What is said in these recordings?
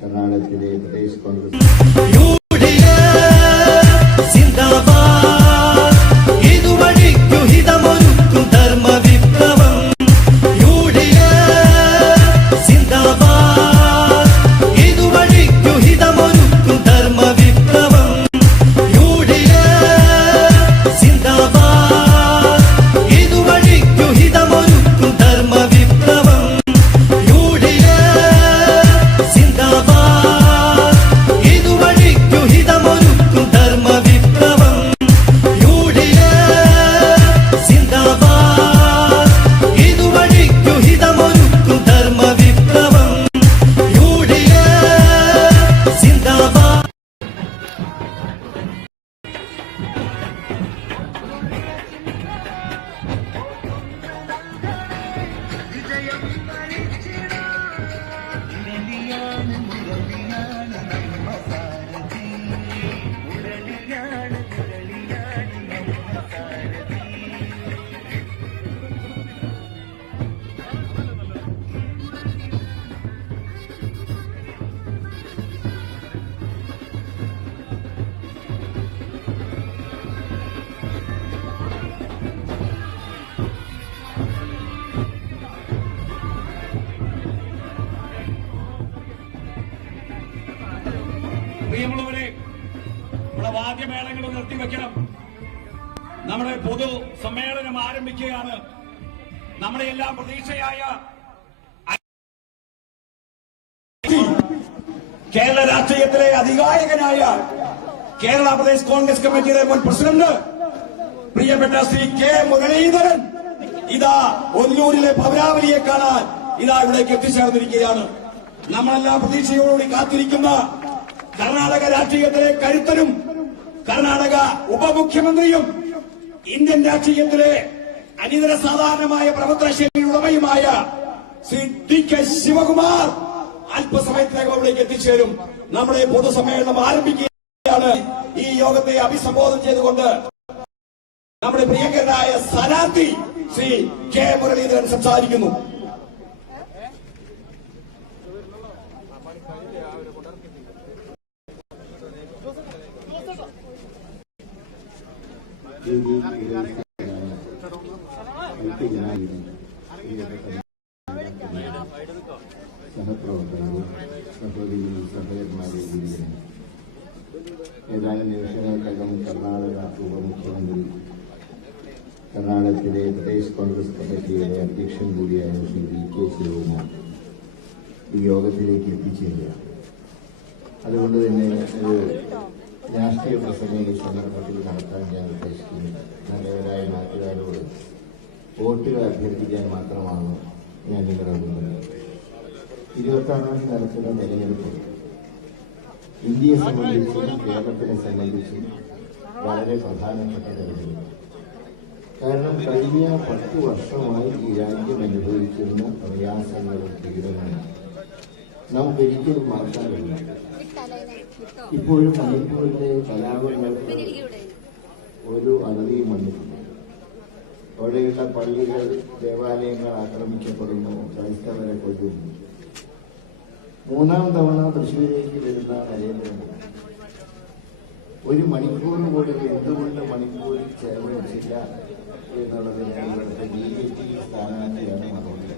കർണാടകത്തിലെ പ്രദേശ് കോൺഗ്രസ് പ്രിയമുള്ളവരെ, നമ്മുടെ വാദ്യമേളങ്ങൾ നിർത്തിവെക്കണം. നമ്മുടെ പൊതു സമ്മേളനം ആരംഭിക്കുകയാണ്. നമ്മുടെ എല്ലാം പ്രതീക്ഷയായ കേരള രാഷ്ട്രീയത്തിലെ അധികായകനായ കേരള പ്രദേശ് കോൺഗ്രസ് കമ്മിറ്റിയുടെ മുൻ പ്രസിഡന്റ് പ്രിയപ്പെട്ട ശ്രീ കെ മുരളീധരൻ ഇതാ ഒല്ലൂരിലെ പൗരാവലിയെ കാണാൻ ഇതാ ഇവിടേക്ക് എത്തിച്ചേർന്നിരിക്കുകയാണ്. നമ്മളെല്ലാം പ്രതീക്ഷയോടുകൂടി കാത്തിരിക്കുന്ന കർണാടക രാഷ്ട്രീയത്തിലെ കരുത്തനും കർണാടക ഉപമുഖ്യമന്ത്രിയും ഇന്ത്യൻ രാഷ്ട്രീയത്തിലെ അനിതര സാധാരണമായ പ്രവർത്തനശൈലിയുടമയുമായ ശ്രീ ടി കെ ശിവകുമാർ അല്പസമയത്തിനകം അവിടേക്ക് എത്തിച്ചേരും. നമ്മുടെ പൊതുസമ്മേളനം ആരംഭിക്കുകയാണ്. ഈ യോഗത്തെ അഭിസംബോധന ചെയ്തുകൊണ്ട് നമ്മുടെ പ്രിയങ്കരനായ സ്ഥാനാർത്ഥി ശ്രീ കെ മുരളീധരൻ സംസാരിക്കുന്നു. സഹപ്രവർത്തകരും സഹോദരികളും സഹോദരന്മാരെ ഏതാനും നിമിഷങ്ങൾക്കകം കർണാടക ഉപമുഖ്യമന്ത്രി കർണാടകത്തിലെ പ്രദേശ് കോൺഗ്രസ് കമ്മിറ്റിയുടെ അധ്യക്ഷൻ കൂടിയായ ശ്രീ വി കെ ശിവകുമാർ ഈ യോഗത്തിലേക്ക് എത്തിച്ചേരുക. അതുകൊണ്ട് തന്നെ ഒരു രാഷ്ട്രീയ പ്രസംഗം ഈ സന്ദർഭത്തിൽ നടത്താൻ ഞാൻ ഉദ്ദേശിക്കുന്നു. നല്ലവരായ നാട്ടുകാരോട് വോട്ടുകൾ അഭ്യർത്ഥിക്കാൻ മാത്രമാണ് ഞാൻ നിങ്ങളോട് പറയുന്നത്. 26-ാം തീയതി നടക്കുന്ന തെരഞ്ഞെടുപ്പ് ഇന്ത്യയെ സംബന്ധിച്ചും കേരളത്തിനെ സംബന്ധിച്ചും വളരെ പ്രധാനപ്പെട്ട തെരഞ്ഞെടുപ്പ്. കാരണം കഴിഞ്ഞ 10 വർഷമായി ഈ രാജ്യം അനുഭവിക്കുന്ന പ്രയാസങ്ങളും പീഡനങ്ങളും നമുക്കൊരിക്കലും മറക്കാറില്ല. ഇപ്പോഴും മണിപ്പൂരിലെ കലാപങ്ങൾക്ക് ഒരു അറുതിയും വന്നിട്ടില്ല. അവിടെയുള്ള പള്ളികൾ, ദേവാലയങ്ങൾ ആക്രമിക്കപ്പെടുന്നു, ക്രൈസ്തവരെ കൊല്ലുന്നു. 3-ാം തവണ തൃശ്ശൂരിലേക്ക് വരുന്ന നരേന്ദ്രമോദി ഒരു മണിക്കൂർ പോലും എന്തുകൊണ്ട് മണിപ്പൂരിൽ ചെലവഴിച്ചില്ല എന്നുള്ളതിന് ഇവിടുത്തെ BJP സ്ഥാനാർത്ഥിയാണ് മറുപടി.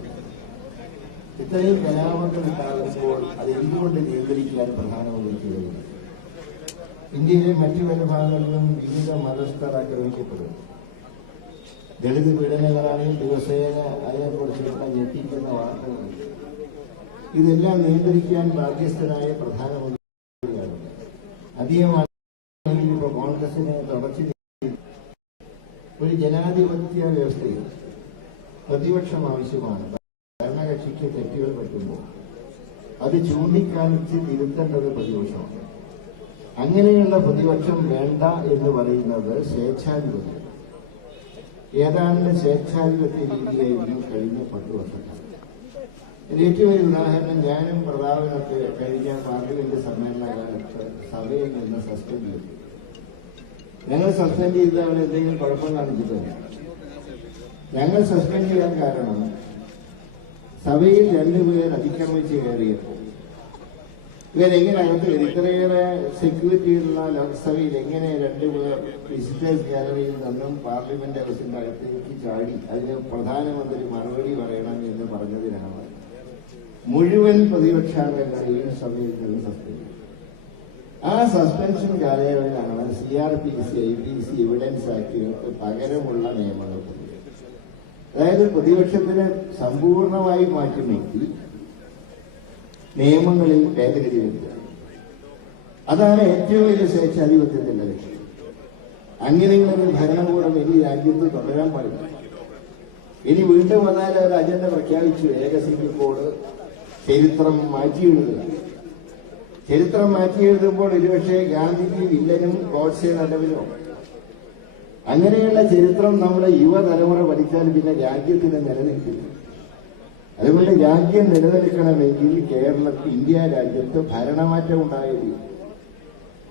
ഇത്രയും കലാപങ്ങൾ ഉണ്ടാകുമ്പോൾ അതെന്തുകൊണ്ട് നിയന്ത്രിക്കാൻ പ്രധാനമന്ത്രിക്ക് കഴിയും? ഇന്ത്യയിലെ മറ്റു പല ഭാഗങ്ങളിലും വിവിധ മതസ്ഥർ ആക്രമിക്കപ്പെടുന്നു. ദളിത് പീഡനങ്ങളാണെങ്കിൽ ദിവസേന അതിനെക്കുറിച്ചുള്ള ഞെട്ടിക്കുന്ന വാർത്തകൾ. ഇതെല്ലാം നിയന്ത്രിക്കാൻ ബാധ്യസ്ഥനായ പ്രധാനമന്ത്രിയാണ്. അധികമാണെങ്കിൽ ഇപ്പോൾ കോൺഗ്രസിനെ തുടച്ചു ഒരു ജനാധിപത്യ വ്യവസ്ഥയിൽ പ്രതിപക്ഷം ആവശ്യമാണ്. ഭരണകക്ഷിക്ക് തെറ്റുകൾ പറ്റുമ്പോൾ അത് ചൂണ്ടിക്കാണിച്ച് തിരുത്തേണ്ടത് പ്രതിപക്ഷമാണ്. അങ്ങനെയുള്ള പ്രതിപക്ഷം വേണ്ട എന്ന് പറയുന്നത് സ്വേച്ഛാധിപത്യം. ഏതാണ്ട് സ്വേച്ഛാധിപത്യ രീതിയായിരുന്നു കഴിഞ്ഞ 10 വർഷക്കാലം. ഏറ്റവും ഒരു ഉദാഹരണം, ഞാനും പ്രതാപനൊക്കെ കഴിഞ്ഞ പാർലമെന്റ് സമ്മേളന കാലത്ത് സഭയിൽ നിന്ന് സസ്പെൻഡ് ചെയ്തു. ഞങ്ങൾ സസ്പെൻഡ് ചെയ്ത് അവർ എന്തെങ്കിലും കുഴപ്പം കാണിച്ചിട്ടില്ല. ഞങ്ങൾ സസ്പെൻഡ് ചെയ്യാൻ കാരണം സഭയിൽ 2 പേർ അതിക്രമിച്ച് കയറിയപ്പോൾ ഇവരെങ്ങനെയാണ് ഇത്രയേറെ സെക്യൂരിറ്റിയുള്ള ലോക്സഭയിൽ എങ്ങനെ രണ്ടുപേർ വിസിറ്റേഴ്സ് ഗാലറിയിൽ നിന്നും പാർലമെന്റ് ഹൗസിന്റെ അകത്തേക്ക് ചാടി അതിന് പ്രധാനമന്ത്രി മറുപടി പറയണം എന്ന് പറഞ്ഞതിനാണ് മുഴുവൻ പ്രതിപക്ഷാംഗങ്ങളെയും സഭയിൽ നിന്ന് സസ്പെൻഡ് ചെയ്തത്. ആ സസ്പെൻഷൻ കാലയളവിലാണ് CRPC, IPC, എവിഡൻസ് ആക്ടുകൾക്ക് പകരമുള്ള നിയമങ്ങൾ കൊണ്ടുവരുന്നത്. അതായത് പ്രതിപക്ഷത്തിന് സമ്പൂർണമായി മാറ്റി നിർത്തി നിയമങ്ങളിൽ ഭേദഗതി വരുത്തുക. അതാണ് ഏറ്റവും വലിയ സ്വേച്ഛാധിപത്യത്തിന്റെ ലക്ഷ്യം. അങ്ങനെയുള്ളൊരു ഭരണകൂടം ഇനി രാജ്യത്ത് തുടരാൻ പാടില്ല. ഇനി വീണ്ടും വന്നാൽ ഒരു അജണ്ട പ്രഖ്യാപിച്ചു, ഏകസിംഗിപ്പോൾ ചരിത്രം മാറ്റി എഴുതുക. ചരിത്രം മാറ്റി എഴുതുമ്പോൾ ഒരുപക്ഷെ ഗാന്ധിജി വില്ലനും ഗോഡ്സെ നല്ലവനോ. അങ്ങനെയുള്ള ചരിത്രം നമ്മുടെ യുവതലമുറ പഠിച്ചാൽ പിന്നെ രാജ്യത്തിന് നിലനിൽക്കില്ല. അതുകൊണ്ട് രാജ്യം നിലനിൽക്കണമെങ്കിൽ കേരളത്തിൽ, ഇന്ത്യ രാജ്യത്ത് ഭരണമാറ്റം ഉണ്ടായത്.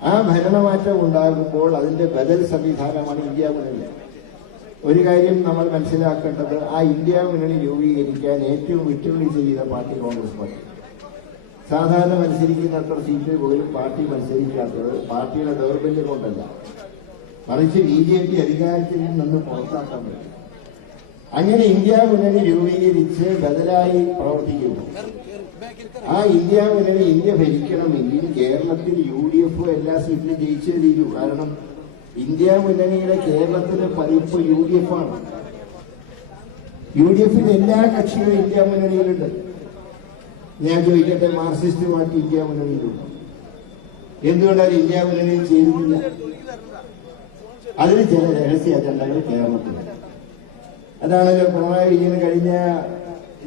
ആ ഭരണമാറ്റം ഉണ്ടാകുമ്പോൾ അതിന്റെ ബദൽ സംവിധാനമാണ് ഇന്ത്യ മുന്നണി. ഒരു കാര്യം നമ്മൾ മനസ്സിലാക്കേണ്ടത്, ആ ഇന്ത്യ മുന്നണി രൂപീകരിക്കാൻ ഏറ്റവും വിട്ടുവീഴ്ച ചെയ്ത പാർട്ടി കോൺഗ്രസ് പാർട്ടി. സാധാരണ മത്സരിക്കുന്നത്ര സീറ്റ് പോലും പാർട്ടി മത്സരിക്കാത്തത് പാർട്ടിയുടെ ദൗർബല്യം കൊണ്ടല്ല, മറിച്ച് BJP അധികാരത്തിൽ നിന്ന് പുറത്താക്കാൻ പറ്റും. അങ്ങനെ ഇന്ത്യ മുന്നണി രൂപീകരിച്ച് ബദലായി പ്രവർത്തിക്കുന്നു. ആ ഇന്ത്യ മുന്നണി ഇന്ത്യ ഭരിക്കണമെങ്കിൽ കേരളത്തിൽ UDF എല്ലാ സീറ്റിലും ജയിച്ചേ തീരൂ. കാരണം ഇന്ത്യ മുന്നണിയുടെ കേരളത്തിലെ പതിപ്പ് UDF ആണ്. UDFിൽ എല്ലാ കക്ഷികളും ഇന്ത്യ മുന്നണിയിലുണ്ട്. ഞാൻ ചോദിക്കട്ടെ, മാർക്സിസ്റ്റ് പാർട്ടി ഇന്ത്യ മുന്നണിയിലുണ്ട്. എന്തുകൊണ്ടാണ് ഇന്ത്യ മുന്നണിയിൽ ചേരുന്നില്ല? അതിന് ചില രഹസ്യ അജണ്ടകൾ കേരളത്തിലുണ്ട്. അതാണല്ലോ പിണറായി വിജയന് കഴിഞ്ഞ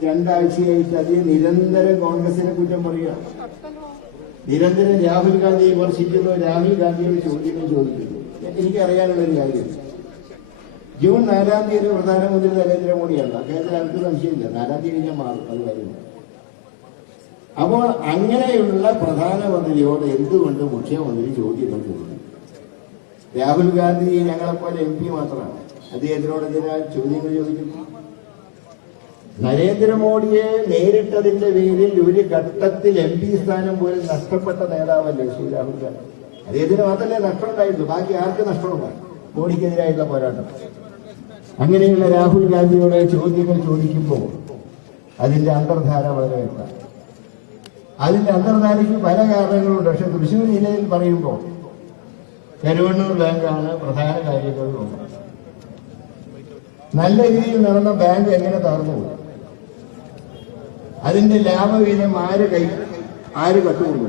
2 ആഴ്ചയായിട്ട് അദ്ദേഹം നിരന്തരം കോൺഗ്രസിനെ കുറ്റം പറയുക. നിരന്തരം രാഹുൽ ഗാന്ധിയെ വിമർശിക്കുന്നു, രാഹുൽ ഗാന്ധിയോട് ചോദ്യങ്ങൾ ചോദിക്കുന്നു. എനിക്കറിയാനുള്ളൊരു കാര്യം, ജൂൺ 4-ാം തീയതി പ്രധാനമന്ത്രി നരേന്ദ്രമോദിയാണ്. അദ്ദേഹത്തിന് അടുത്ത സംശയമില്ല, 4-ാം തീയതി കഴിഞ്ഞാൽ മാറും, അത് കാര്യം. അപ്പോൾ അങ്ങനെയുള്ള പ്രധാനമന്ത്രിയോട് എന്തുകൊണ്ട് മുഖ്യമന്ത്രി ചോദ്യങ്ങൾ ചോദിക്കും? രാഹുൽ ഗാന്ധി ഞങ്ങളെപ്പോലെ MP മാത്രമാണ്. അദ്ദേഹത്തിനോട് എന്തിനാൽ ചോദ്യങ്ങൾ ചോദിക്കുന്നു? നരേന്ദ്രമോദിയെ നേരിട്ടതിന്റെ പേരിൽ ഒരു ഘട്ടത്തിൽ MP സ്ഥാനം പോലും നഷ്ടപ്പെട്ട നേതാവല്ലേ ശ്രീ രാഹുൽ ഗാന്ധി. അദ്ദേഹത്തിന് മാത്രമല്ലേ നഷ്ടമുണ്ടായിട്ടുള്ളൂ, ബാക്കി ആർക്ക് നഷ്ടമുണ്ടായി? മോഡിക്കെതിരായിട്ടുള്ള പോരാട്ടം. അങ്ങനെയുള്ള രാഹുൽ ഗാന്ധിയോട് ചോദ്യങ്ങൾ ചോദിക്കുമ്പോൾ അതിന്റെ അന്തർധാര വളരെ വ്യക്തമാണ്. അതിന്റെ അന്തർധാരയ്ക്ക് പല കാരണങ്ങളുണ്ട്. പക്ഷെ തൃശ്ശൂർ ജില്ലയിൽ പറയുമ്പോൾ കരുവണ്ണൂർ ബാങ്കാണ് പ്രധാന കാര്യങ്ങളിലൊന്ന്. നല്ല രീതിയിൽ നടന്ന ബാങ്ക് എങ്ങനെ തകർന്നു പോയി? അതിന്റെ ലാഭവിഹിതം ആര് കട്ടുകൊണ്ടു?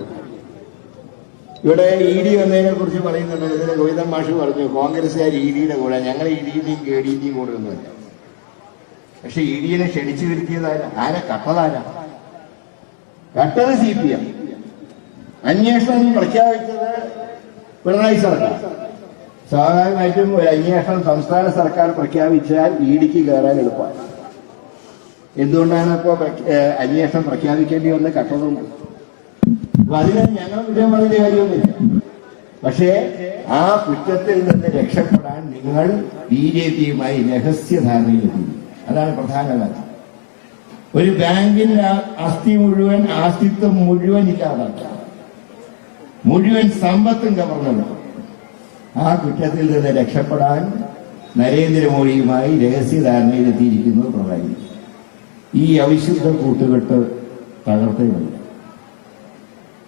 ഇവിടെ ED വന്നതിനെ കുറിച്ച് പറയുന്നുണ്ട്. ഇതിന് ഗോവിന്ദൻ മാഷ് പറഞ്ഞു, കോൺഗ്രസ്സുകാർ EDയുടെ കൂടെ, ഞങ്ങൾ EDയുടെയും KDയുടെയും കൂടെ ഒന്നുമല്ല. പക്ഷെ EDയെ ക്ഷണിച്ചു വരുത്തിയതാരാ? ആരെ കട്ടതാരാ? കട്ടത് CPM. അന്വേഷണം പ്രഖ്യാപിച്ചത് പിണറായി സർക്കാർ. സ്വാഭാവികമായിട്ടും ഒരു അന്വേഷണം സംസ്ഥാന സർക്കാർ പ്രഖ്യാപിച്ചാൽ EDക്ക് കയറാൻ എളുപ്പമാണ്. എന്തുകൊണ്ടാണ് ഇപ്പോൾ അന്വേഷണം പ്രഖ്യാപിക്കേണ്ടി വന്ന് കട്ടതുണ്ട്? അപ്പൊ അതിന് ഞങ്ങൾ കുറ്റം പറഞ്ഞ കാര്യമൊന്നുമില്ല. പക്ഷേ ആ കുറ്റത്തിൽ നിന്ന് രക്ഷപ്പെടാൻ നിങ്ങൾ BJPയുമായി രഹസ്യധാരണയിലെത്തി. അതാണ് പ്രധാന കാര്യം. ഒരു ബാങ്കിന്റെ ആസ്തിത്വം മുഴുവൻ ഇല്ലാതാക്കി, മുഴുവൻ സമ്പത്തും കവർന്നത്. ആ കുറ്റത്തിൽ നിന്ന് രക്ഷപ്പെടാൻ നരേന്ദ്രമോദിയുമായി രഹസ്യധാരണയിലെത്തിയിരിക്കുന്നത് പിണറായി. ഈ അവിശുദ്ധ കൂട്ടുകെട്ട് തകർത്തേയില്ല.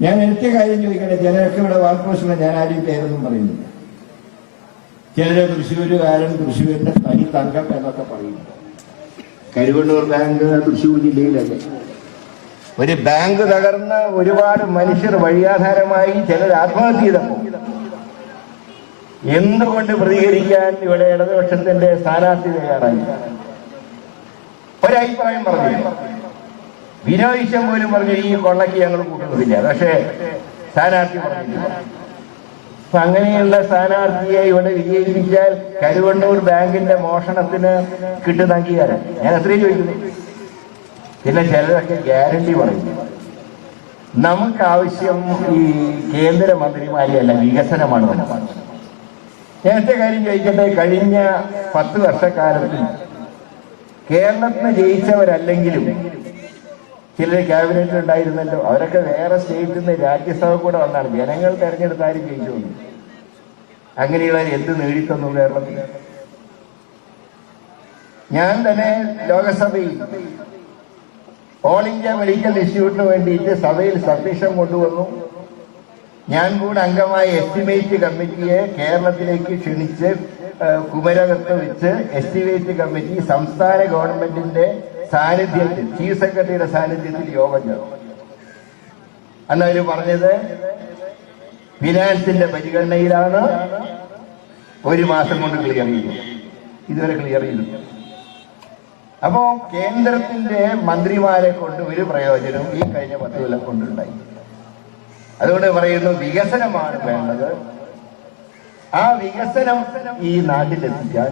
ഞാൻ ഒറ്റ കാര്യം ചോദിക്കട്ടെ, ചിലരൊക്കെ ഇവിടെ വാക്പോഷണം, ഞാൻ ആരും പേരൊന്നും പറയുന്നില്ല. ചിലര് തൃശ്ശൂരുകാരൻ, തൃശ്ശൂരിന്റെ തനി തങ്കം എന്നൊക്കെ പറയുന്നു. കരുവണ്ണൂർ ബാങ്ക് തൃശ്ശൂർ ജില്ലയിലല്ലേ? ഒരു ബാങ്ക് തകർന്ന് ഒരുപാട് മനുഷ്യർ വഴിയാധാരമായി, ചിലർ ആത്മഹത്യ ചെയ്തപ്പോൾ എന്തുകൊണ്ട് പ്രതികരിക്കാൻ ഇവിടെ ഇടതുപക്ഷത്തിന്റെ സ്ഥാനാർത്ഥി തയ്യാറായി? ഒരഭിപ്രായം പറഞ്ഞു. വിനോദിശം പോലും പറഞ്ഞു ഈ കൊള്ളക്ക് ഞങ്ങൾ കൂട്ടുന്നതില്ല. പക്ഷേ സ്ഥാനാർത്ഥി പറഞ്ഞില്ല. അപ്പൊ അങ്ങനെയുള്ള സ്ഥാനാർത്ഥിയെ ഇവിടെ വിജയിപ്പിച്ചാൽ കരുവണ്ണൂർ ബാങ്കിന്റെ മോഷണത്തിന് കിട്ടുന്ന അംഗീകാരം ഞാൻ എത്രയും ചോദിക്കുന്നു. പിന്നെ ചിലരൊക്കെ ഗ്യാരണ്ടി പറയുന്നു. നമുക്കാവശ്യം ഈ കേന്ദ്രമന്ത്രിമാരെയല്ല, വികസനമാണ് നമ്മൾ. നേരത്തെ കാര്യം ചോദിക്കട്ടെ, കഴിഞ്ഞ 10 വർഷക്കാലത്തിൽ കേരളത്തിന് ജയിച്ചവരല്ലെങ്കിലും ചിലർ ക്യാബിനറ്റിൽ ഉണ്ടായിരുന്നല്ലോ. അവരൊക്കെ വേറെ സ്റ്റേറ്റിൽ നിന്ന് രാജ്യസഭ കൂടെ വന്നാണ്. ജനങ്ങൾ തെരഞ്ഞെടുത്ത് ആരും ജയിച്ചു വന്നു. അങ്ങനെയുള്ളവർ എന്ത് നേടിത്തന്നു കേരളത്തിൽ? ഞാൻ തന്നെ ലോകസഭയിൽ ഓൾ ഇന്ത്യ മെഡിക്കൽ ഇൻസ്റ്റിറ്റ്യൂട്ടിന് വേണ്ടിയിട്ട് സഭയിൽ സബ്മിഷൻ കൊണ്ടുവന്നു. ഞാൻ കൂടെ അംഗമായ എസ്റ്റിമേറ്റ് കമ്മിറ്റിയെ കേരളത്തിലേക്ക് ക്ഷണിച്ച് കുമരകത്ത് വെച്ച് എസ്റ്റിമേറ്റ് കമ്മിറ്റി സംസ്ഥാന ഗവൺമെന്റിന്റെ സാന്നിധ്യത്തിൽ, ചീഫ് സെക്രട്ടറിയുടെ സാന്നിധ്യത്തിൽ യോഗം ചേർന്നു. അന്ന് അവർ പറഞ്ഞത് ഫിനാൻസിന്റെ പരിഗണനയിലാണ്, 1 മാസം കൊണ്ട് ക്ലിയർ ചെയ്യും. ഇതുവരെ ക്ലിയർ ചെയ്തു. അപ്പോ കേന്ദ്രത്തിന്റെ മന്ത്രിമാരെ കൊണ്ട് ഒരു പ്രയോജനം ഈ കഴിഞ്ഞ 10 കൊല്ലം കൊണ്ടുണ്ടായി. അതുകൊണ്ട് പറയുന്നു വികസനമാണ് വേണ്ടത്. ആ വികസനം ഈ നാട്ടിലെത്തിക്കാൻ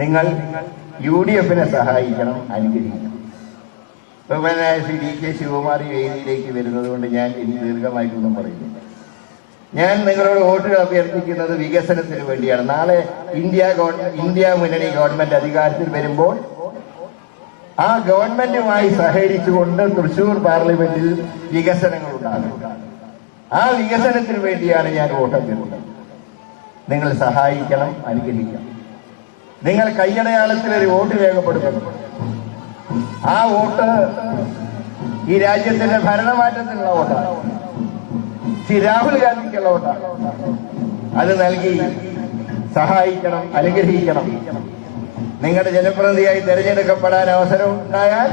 നിങ്ങൾ UDF-നെ സഹായിക്കണം, അനുഗ്രഹിക്കണം. ബഹുമാനായ ശ്രീ DK ശിവകുമാർ ഈ വേദിയിലേക്ക് വരുന്നത് കൊണ്ട് ഞാൻ ഇനി ദീർഘമായിട്ടൊന്നും പറയുന്നില്ല. ഞാൻ നിങ്ങളോട് വോട്ടുകൾ അഭ്യർത്ഥിക്കുന്നത് വികസനത്തിന് വേണ്ടിയാണ്. നാളെ ഇന്ത്യ മുന്നണി ഗവൺമെന്റ് അധികാരത്തിൽ വരുമ്പോൾ ആ ഗവൺമെന്റുമായി സഹകരിച്ചുകൊണ്ട് തൃശൂർ പാർലമെന്റിൽ വികസനങ്ങൾ ഉണ്ടാകും. ആ വികസനത്തിന് വേണ്ടിയാണ് ഞാൻ വോട്ട് അഭ്യർത്ഥിക്കുന്നത്. നിങ്ങൾ സഹായിക്കണം, അനുഗ്രഹിക്കണം. നിങ്ങൾ കൈയടയാളത്തിൽ ഒരു വോട്ട് രേഖപ്പെടുത്തണം. ആ വോട്ട് ഈ രാജ്യത്തിന്റെ ഭരണമാറ്റത്തിനുള്ള വോട്ടാണ്. ശ്രീ രാഹുൽ ഗാന്ധിക്കുള്ള വോട്ടാണ്. അത് നൽകി സഹായിക്കണം, അനുഗ്രഹിക്കണം. നിങ്ങളുടെ ജനപ്രതിനിധിയായി തെരഞ്ഞെടുക്കപ്പെടാൻ അവസരം ഉണ്ടായാൽ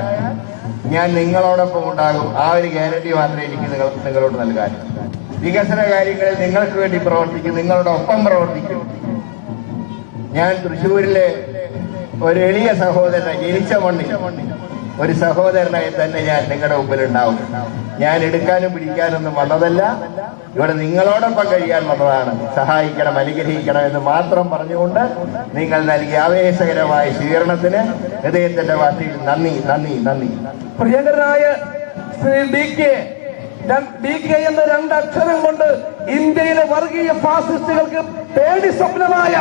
ഞാൻ നിങ്ങളോടൊപ്പം ഉണ്ടാകും. ആ ഒരു ഗ്യാരണ്ടി മാത്രമേ എനിക്ക് നിങ്ങളോട് നൽകാൻ. വികസന കാര്യങ്ങളിൽ നിങ്ങൾക്ക് വേണ്ടി പ്രവർത്തിക്കും, നിങ്ങളോടൊപ്പം പ്രവർത്തിക്കും. ഞാൻ തൃശ്ശൂരിലെ ഒരു എളിയ സഹോദരനെ, ജനിച്ച മണ്ണിൽ ഒരു സഹോദരനായി തന്നെ ഞാൻ നിങ്ങളുടെ മുമ്പിലുണ്ടാവും. ഞാൻ എടുക്കാനും പിടിക്കാനൊന്നും വന്നതല്ല, ഇവിടെ നിങ്ങളോടൊപ്പം കഴിയാൻ വന്നതാണ്. സഹായിക്കണം, അനുഗ്രഹിക്കണം എന്ന് മാത്രം പറഞ്ഞുകൊണ്ട് നിങ്ങൾ നൽകിയ ആവേശകരമായ സ്വീകരണത്തിന് ഹൃദയത്തിന്റെ വാർത്തയിൽ നന്ദി, നന്ദി, നന്ദി. പ്രിയങ്കരനായ ശ്രീ DK എന്ന 2 അക്ഷരം കൊണ്ട് ഇന്ത്യയിലെ വർഗീയ ഫാസിസ്റ്റുകൾക്ക് പേടി സ്വപ്നമായ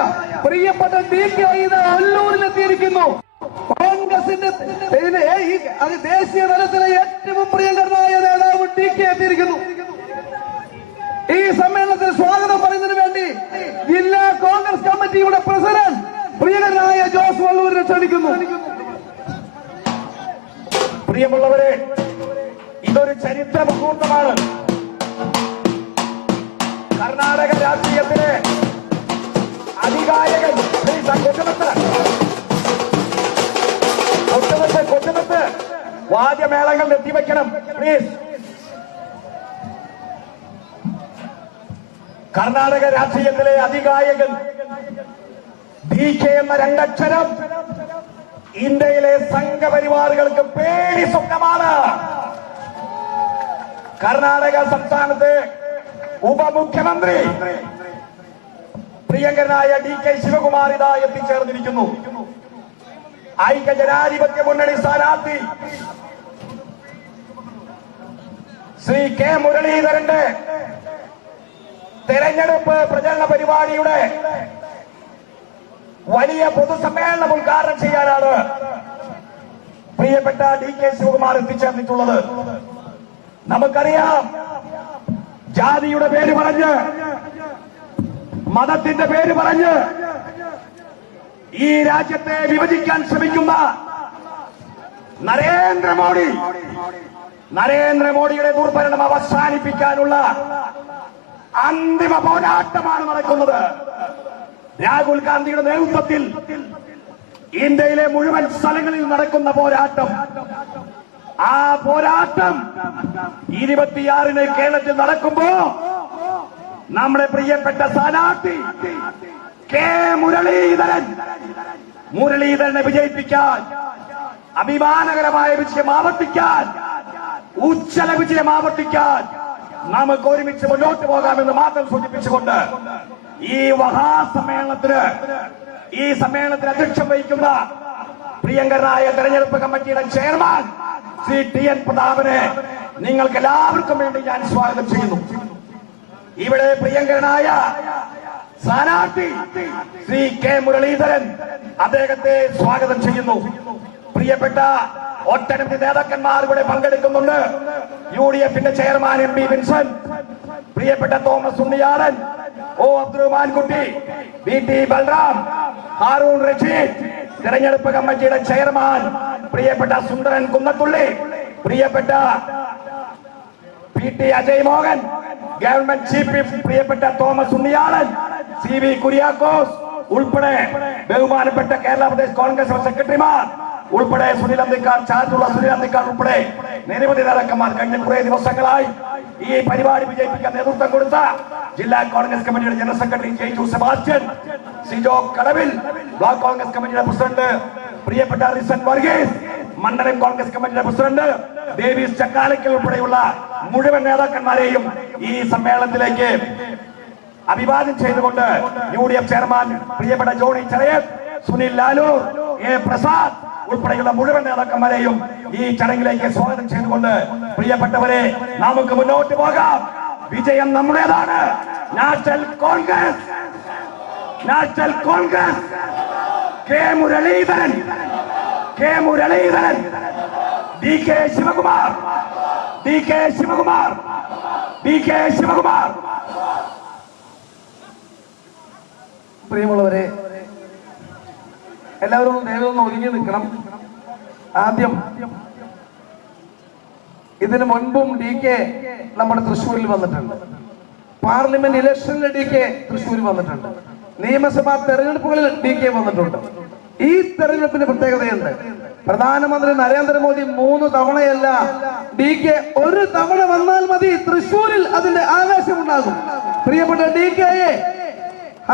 പ്രിയപ്പെട്ട DK ഇത് ഒല്ലൂരിലെത്തിയിരിക്കുന്നു. കോൺഗ്രസിന്റെ അത് ദേശീയ തലത്തിലെ ഏറ്റവും പ്രിയങ്കരനായ നേതാവ് DK എത്തിയിരിക്കുന്നു. ഈ സമ്മേളനത്തിൽ സ്വാഗതം പറയുന്നതിന് വേണ്ടി ജില്ലാ കോൺഗ്രസ് കമ്മിറ്റിയുടെ പ്രസിഡന്റ് പ്രിയങ്കരനായ ജോസ് വള്ളൂരിനെ ക്ഷണിക്കുന്നു. പ്രിയമുള്ളവരെ, ഇതൊരു ചരിത്ര മുഹൂർത്തമാണ്. കർണാടക രാഷ്ട്രീയത്തിലെ അതികായകൻ ശ്രീ കൊച്ചുനത്ത് വാദ്യമേളങ്ങൾ നിർത്തിവെക്കണം പ്ലീസ്. കർണാടക രാഷ്ട്രീയത്തിലെ അതികായകൻ DK എന്ന 2 അക്ഷരം ഇന്ത്യയിലെ സംഘപരിവാറുകൾക്ക് പേടി സ്വപ്നമാണ്. കർണാടക സംസ്ഥാനത്തെ ഉപമുഖ്യമന്ത്രി പ്രിയങ്കരനായ DK ശിവകുമാർ ഇതാ എത്തിച്ചേർന്നിരിക്കുന്നു. ഐക്യ ജനാധിപത്യ മുന്നണി സ്ഥാനാർത്ഥി ശ്രീ K മുരളീധരന്റെ തെരഞ്ഞെടുപ്പ് പ്രചരണ പരിപാടിയുടെ വലിയ പൊതുസമ്മേളനം ഉദ്ഘാടനം ചെയ്യാനാണ് പ്രിയപ്പെട്ട DK ശിവകുമാർ എത്തിച്ചേർന്നിട്ടുള്ളത്. നമുക്കറിയാം, ജാതിയുടെ പേര് പറഞ്ഞ്, മതത്തിന്റെ പേര് പറഞ്ഞ് ഈ രാജ്യത്തെ വിഭജിക്കാൻ ശ്രമിക്കുന്ന നരേന്ദ്രമോദിയുടെ ദുർഭരണം അവസാനിപ്പിക്കാനുള്ള അന്തിമ പോരാട്ടമാണ് നടക്കുന്നത്. രാഹുൽ ഗാന്ധിയുടെ നേതൃത്വത്തിൽ ഇന്ത്യയിലെ മുഴുവൻ സ്ഥലങ്ങളിൽ നടക്കുന്ന പോരാട്ടം. ആ പോരാട്ടം 26-ന് കേരളത്തിൽ നടക്കുമ്പോ നമ്മുടെ പ്രിയപ്പെട്ട സ്ഥാനാർത്ഥി K മുരളീധരനെ വിജയിപ്പിക്കാൻ, അഭിമാനകരമായ വിജയം ആവർത്തിക്കാൻ, ഉജ്ജ്വല വിജയം ആവർത്തിക്കാൻ നമുക്ക് ഒരുമിച്ച് മുന്നോട്ട് പോകാമെന്ന് മാത്രം സൂചിപ്പിച്ചുകൊണ്ട് ഈ സമ്മേളനത്തിന് അധ്യക്ഷം വഹിക്കുന്ന പ്രിയങ്കരനായ തെരഞ്ഞെടുപ്പ് കമ്മിറ്റിയുടെ ചെയർമാൻ ശ്രീ TN പ്രതാപനെ നിങ്ങൾക്ക് എല്ലാവർക്കും വേണ്ടി ഞാൻ സ്വാഗതം ചെയ്യുന്നു. ഇവിടെ പ്രിയങ്കരനായ സ്ഥാനാർത്ഥി ശ്രീ K മുരളീധരൻ അദ്ദേഹത്തെ സ്വാഗതം ചെയ്യുന്നു. പ്രിയപ്പെട്ട ഒട്ടനവധി നേതാക്കന്മാർ ഇവിടെ പങ്കെടുക്കുന്നുണ്ട്. UDFന്റെ ചെയർമാൻ MP വിൻസെന്റ്, പ്രിയപ്പെട്ട തോമസ് ഉണ്ണിയാടൻ, O അബ്ദുറഹ്മാൻ കുട്ടി, BT ബൽറാം, ഹാറൂൺ റഷീദ്, തെരഞ്ഞെടുപ്പ് കമ്മിറ്റിയുടെ ചെയർമാൻ പ്രിയപ്പെട്ട സുന്ദരൻ കുന്നത്തുള്ളി, പ്രിയപ്പെട്ട PT Ajay Mohan, government chief whip പ്രിയപ്പെട്ട തോമസ് ഉണ്ണിയാടൻ, CV കുര്യാക്കോസ് ഉൾപ്പെടെ ബഹുമാനപ്പെട്ട കേരള പ്രദേശ് കോൺഗ്രസ് സെക്രട്ടറിമാർ ഉൾപ്പെടെ സുനിൽ അന്തിക്കാട്, ചാർജുള്ള സുനിൽ അന്തിക്കാട് ഉൾപ്പെടെ നിരവധി നേതാക്കന്മാർ കഴിഞ്ഞ കുറെ ദിവസങ്ങളായി ഈ പരിപാടി വിജയിപ്പിക്കാൻ നേതൃത്വം കൊടുത്ത ജില്ലാ കോൺഗ്രസ് കമ്മിറ്റിയുടെ general secretary J. Sebastian, Sijo കടവിൽ, ബ്ലോക്ക് കോൺഗ്രസ് കമ്മിറ്റിയുടെ പ്രസിഡന്റ് പ്രിയപ്പെട്ട റിസൻ വർഗീസ്, മണ്ഡലം കോൺഗ്രസ് കമ്മിറ്റിയുടെ പ്രസിഡന്റ് ഡേവിസ് ചക്കാലക്കൽ ഉൾപ്പെടെയുള്ള മുഴുവൻ നേതാക്കന്മാരെയും ഈ സമ്മേളനത്തിലേക്ക് അഭിവാദ്യം ചെയ്തുകൊണ്ട് UDF ചെയർമാൻ പ്രിയപ്പെട്ട ജോണി ചെറിയൻ, സുനിൽ ലാലൂർ, A. പ്രസാദ് ഉൾപ്പെടെയുള്ള മുഴുവൻ നേതാക്കന്മാരെയും ഈ ചടങ്ങിലേക്ക് സ്വാഗതം ചെയ്തുകൊണ്ട് പ്രിയപ്പെട്ടവരെ നമുക്ക് മുന്നോട്ട് പോകാം. വിജയം നമ്മുടേതാണ്. National Congress, National Congress, K Muraleedharan, DK Shivakumar, പ്രിയമുള്ളവരെ, എല്ലാവരും ദയവൊന്ന് ഒതുങ്ങി നിൽക്കണം. ആദ്യം ഇതിനു മുൻപും DK നമ്മുടെ തൃശ്ശൂരിൽ വന്നിട്ടുണ്ട്. പാർലമെന്റ് ഇലക്ഷനിൽ DK തൃശ്ശൂരിൽ വന്നിട്ടുണ്ട്. നിയമസഭാ തെരഞ്ഞെടുപ്പുകളിൽ DK വന്നിട്ടുണ്ട്. ഈ തെരഞ്ഞെടുപ്പിന് പ്രത്യേകതയുണ്ട്. പ്രധാനമന്ത്രി നരേന്ദ്രമോദി 3 തവണയല്ല, DK ഒരു തവണ വന്നാൽ മതി, തൃശ്ശൂരിൽ അതിന്റെ ആവേശമുണ്ടാകും. പ്രിയപ്പെട്ട DKയെ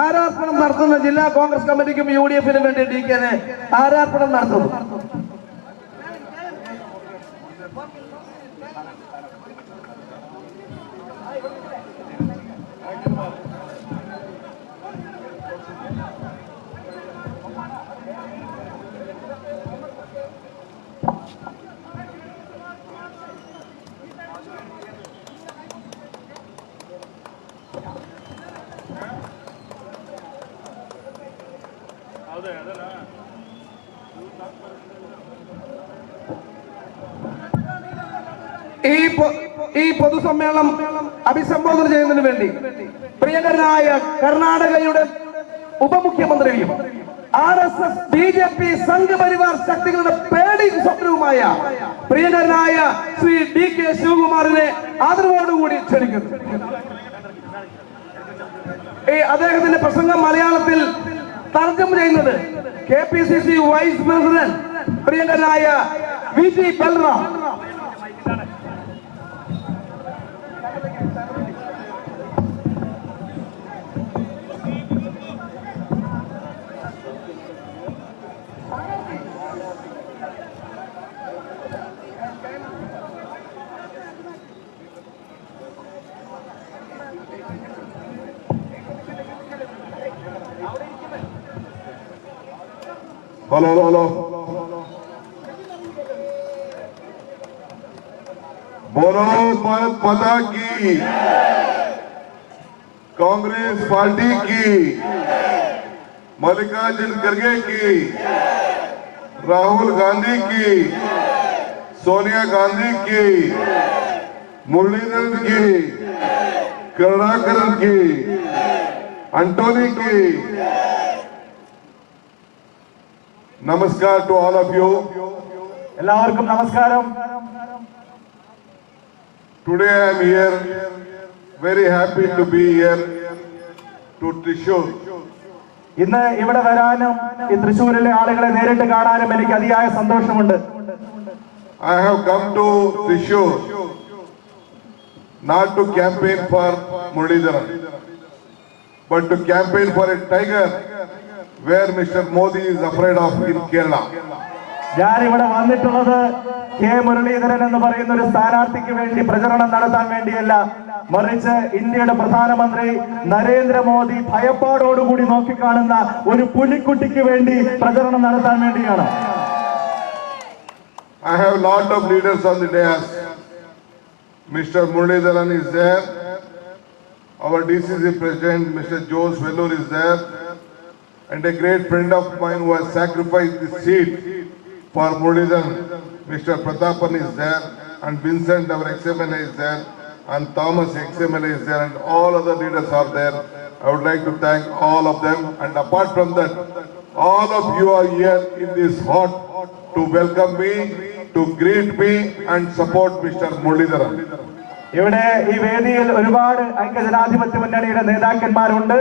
ആരാർപ്പണം നടത്തുന്ന ജില്ലാ കോൺഗ്രസ് കമ്മിറ്റിക്കും UDFനും വേണ്ടി DKനെ ആരാർപ്പണം നടത്തുന്നു. ഈ പൊതുസമ്മേളനം അഭിസംബോധന ചെയ്യുന്നതിന് വേണ്ടി പ്രിയങ്കരനായ കർണാടകയുടെ ഉപമുഖ്യമന്ത്രിയും RSS BJP സംഘപരിവാർ ശക്തികളുടെ പേടി സ്വപ്നവുമായ പ്രിയങ്കരനായ ശ്രീ DK ശിവകുമാറിനെ ആദരവോടുകൂടി ക്ഷണിക്കുന്നു. അദ്ദേഹത്തിന്റെ പ്രസംഗം മലയാളത്തിൽ തർജ്ജമ ചെയ്യുന്നത് KPCC വൈസ് പ്രസിഡന്റ് പ്രിയങ്കരനായ VT ബൽറാം. हेलो बोलो भारत माता की, कांग्रेस पार्टी की, मल्लिकार्जुन खड़गे की, राहुल गांधी की, सोनिया गांधी की, मुरलीधरन की, करुणाकरन की, एंटोनी की. Namaskar to all of you. എല്ലാവർക്കും നമസ്കാരം. Today I am here, very happy to be here to Thrissur. ഇന്ന് ഇവിടെ വരാനും ഈ തൃശ്ശൂരിലെ ആളുകളെ നേരിട്ട് കാണാനും എനിക്ക് അതിയായ സന്തോഷമുണ്ട്. I have come to Thrissur not to campaign for Muralidharan, but to campaign for a tiger where Mr. Modi is afraid of in Kerala. ഞാനിവിടെ വന്നിട്ടുള്ളത് കെ മുരളീധരൻ എന്ന് പറയുന്ന ഒരു സ്ഥാനാർത്ഥിക്ക് വേണ്ടി പ്രചരണം നടത്താൻ വേണ്ടിയല്ല, മറിച്ച് ഇന്ത്യയുടെ പ്രധാനമന്ത്രി നരേന്ദ്രമോദി ഭയപ്പാടോടുകൂടി നോക്കിക്കാണുന്ന ഒരു പുലിക്കുട്ടിക്ക് വേണ്ടി പ്രചരണം നടത്താൻ വേണ്ടിയാണ്. I have a lot of leaders on the dais. Mr. Muralidharan is there. Our DCC President, Mr. Jose Vellore is there. And a great friend of mine who has sacrificed the seat for Muralidharan, Mr. Pratapan is there, and Vincent, our ex-MLA, is there, and Thomas, ex-MLA, is there, and all other leaders are there. I would like to thank all of them. And apart from that, all of you are here in this hot to welcome me, to greet me, and support Mr. Muralidharan. ഇവിടെ ഈ വേദിയിൽ ഒരുപാട് ഐക്യജനാധിപത്യ മുന്നണിയുടെ നേതാക്കന്മാരുണ്ട്.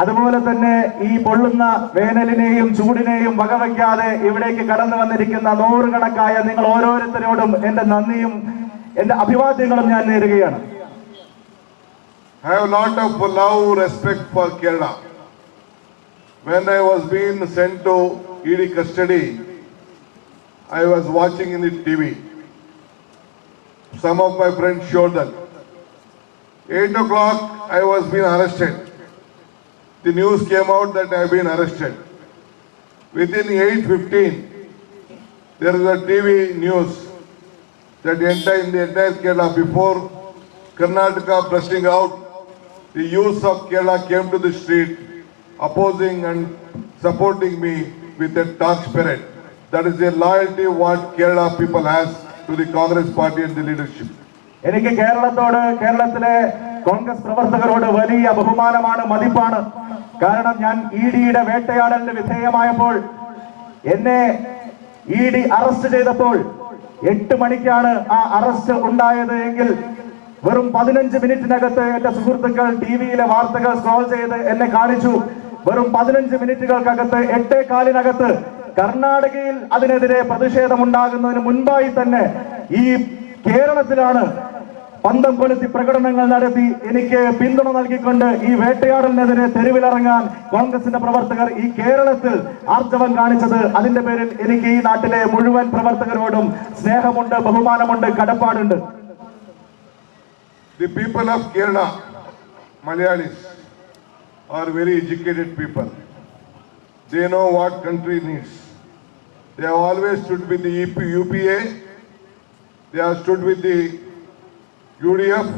അതുപോലെ തന്നെ ഈ പൊള്ളുന്ന വേനലിനെയും ചൂടിനെയും വകവയ്ക്കാതെ ഇവിടേക്ക് കടന്നു വന്നിരിക്കുന്ന നൂറുകണക്കായ നിങ്ങൾ ഓരോരുത്തരോടും എന്റെ നന്ദിയും എന്റെ അഭിവാദ്യങ്ങളും ഞാൻ നേരുകയാണ്. I have a lot of love, respect for Kerala. When I was being sent to ED custody, I was watching in the TV. Some of my friends showed that. 8 o'clock, I was being arrested. The news came out that I have been arrested. Within 8:15, there is a TV news that in the entire Kerala, before Karnataka pressing out, the youth of Kerala came to the street opposing and supporting me with a torch parade. That is the loyalty what Kerala people has to the Congress party and the leadership. എനിക്ക് കേരളത്തോട്, കേരളത്തിലെ കോൺഗ്രസ് പ്രവർത്തകരോട് വലിയ ബഹുമാനമാണ്, മതിപ്പാണ്. കാരണം ഞാൻ ഇഡിയുടെ വേട്ടയാടലിന് വിധേയമായപ്പോൾ, എന്നെ ED arrest ചെയ്തപ്പോൾ 8 മണിക്കാണ് ആ അറസ്റ്റ് ഉണ്ടായത് എങ്കിൽ വെറും 15 മിനിറ്റിനകത്ത് എന്റെ സുഹൃത്തുക്കൾ ടിവിയിലെ വാർത്തകൾ സ്ക്രോൾ ചെയ്ത് എന്നെ കാണിച്ചു. വെറും 15 മിനിറ്റുകൾക്കകത്ത് 8:15 കർണാടകയിൽ അതിനെതിരെ പ്രതിഷേധമുണ്ടാകുന്നതിന് മുൻപായി തന്നെ ഈ കേരളത്തിലാണ് പന്തം കൊളുത്തി പ്രകടനങ്ങൾ നടത്തി എനിക്ക് പിന്തുണ നൽകിക്കൊണ്ട് ഈ വേട്ടയാടലിനെതിരെ തെരുവിലിറങ്ങാൻ കോൺഗ്രസിന്റെ പ്രവർത്തകർ ഈ കേരളത്തിൽ ആർജവം കാണിച്ചത്. അതിന്റെ പേരിൽ എനിക്ക് ഈ നാട്ടിലെ മുഴുവൻ പ്രവർത്തകരോടും സ്നേഹമുണ്ട്, ബഹുമാനമുണ്ട്, കടപ്പാടുണ്ട്. The people of Kerala, Malayalis, are very educated people. They know what country needs. They have always stood with the UPA. They have stood with the UDF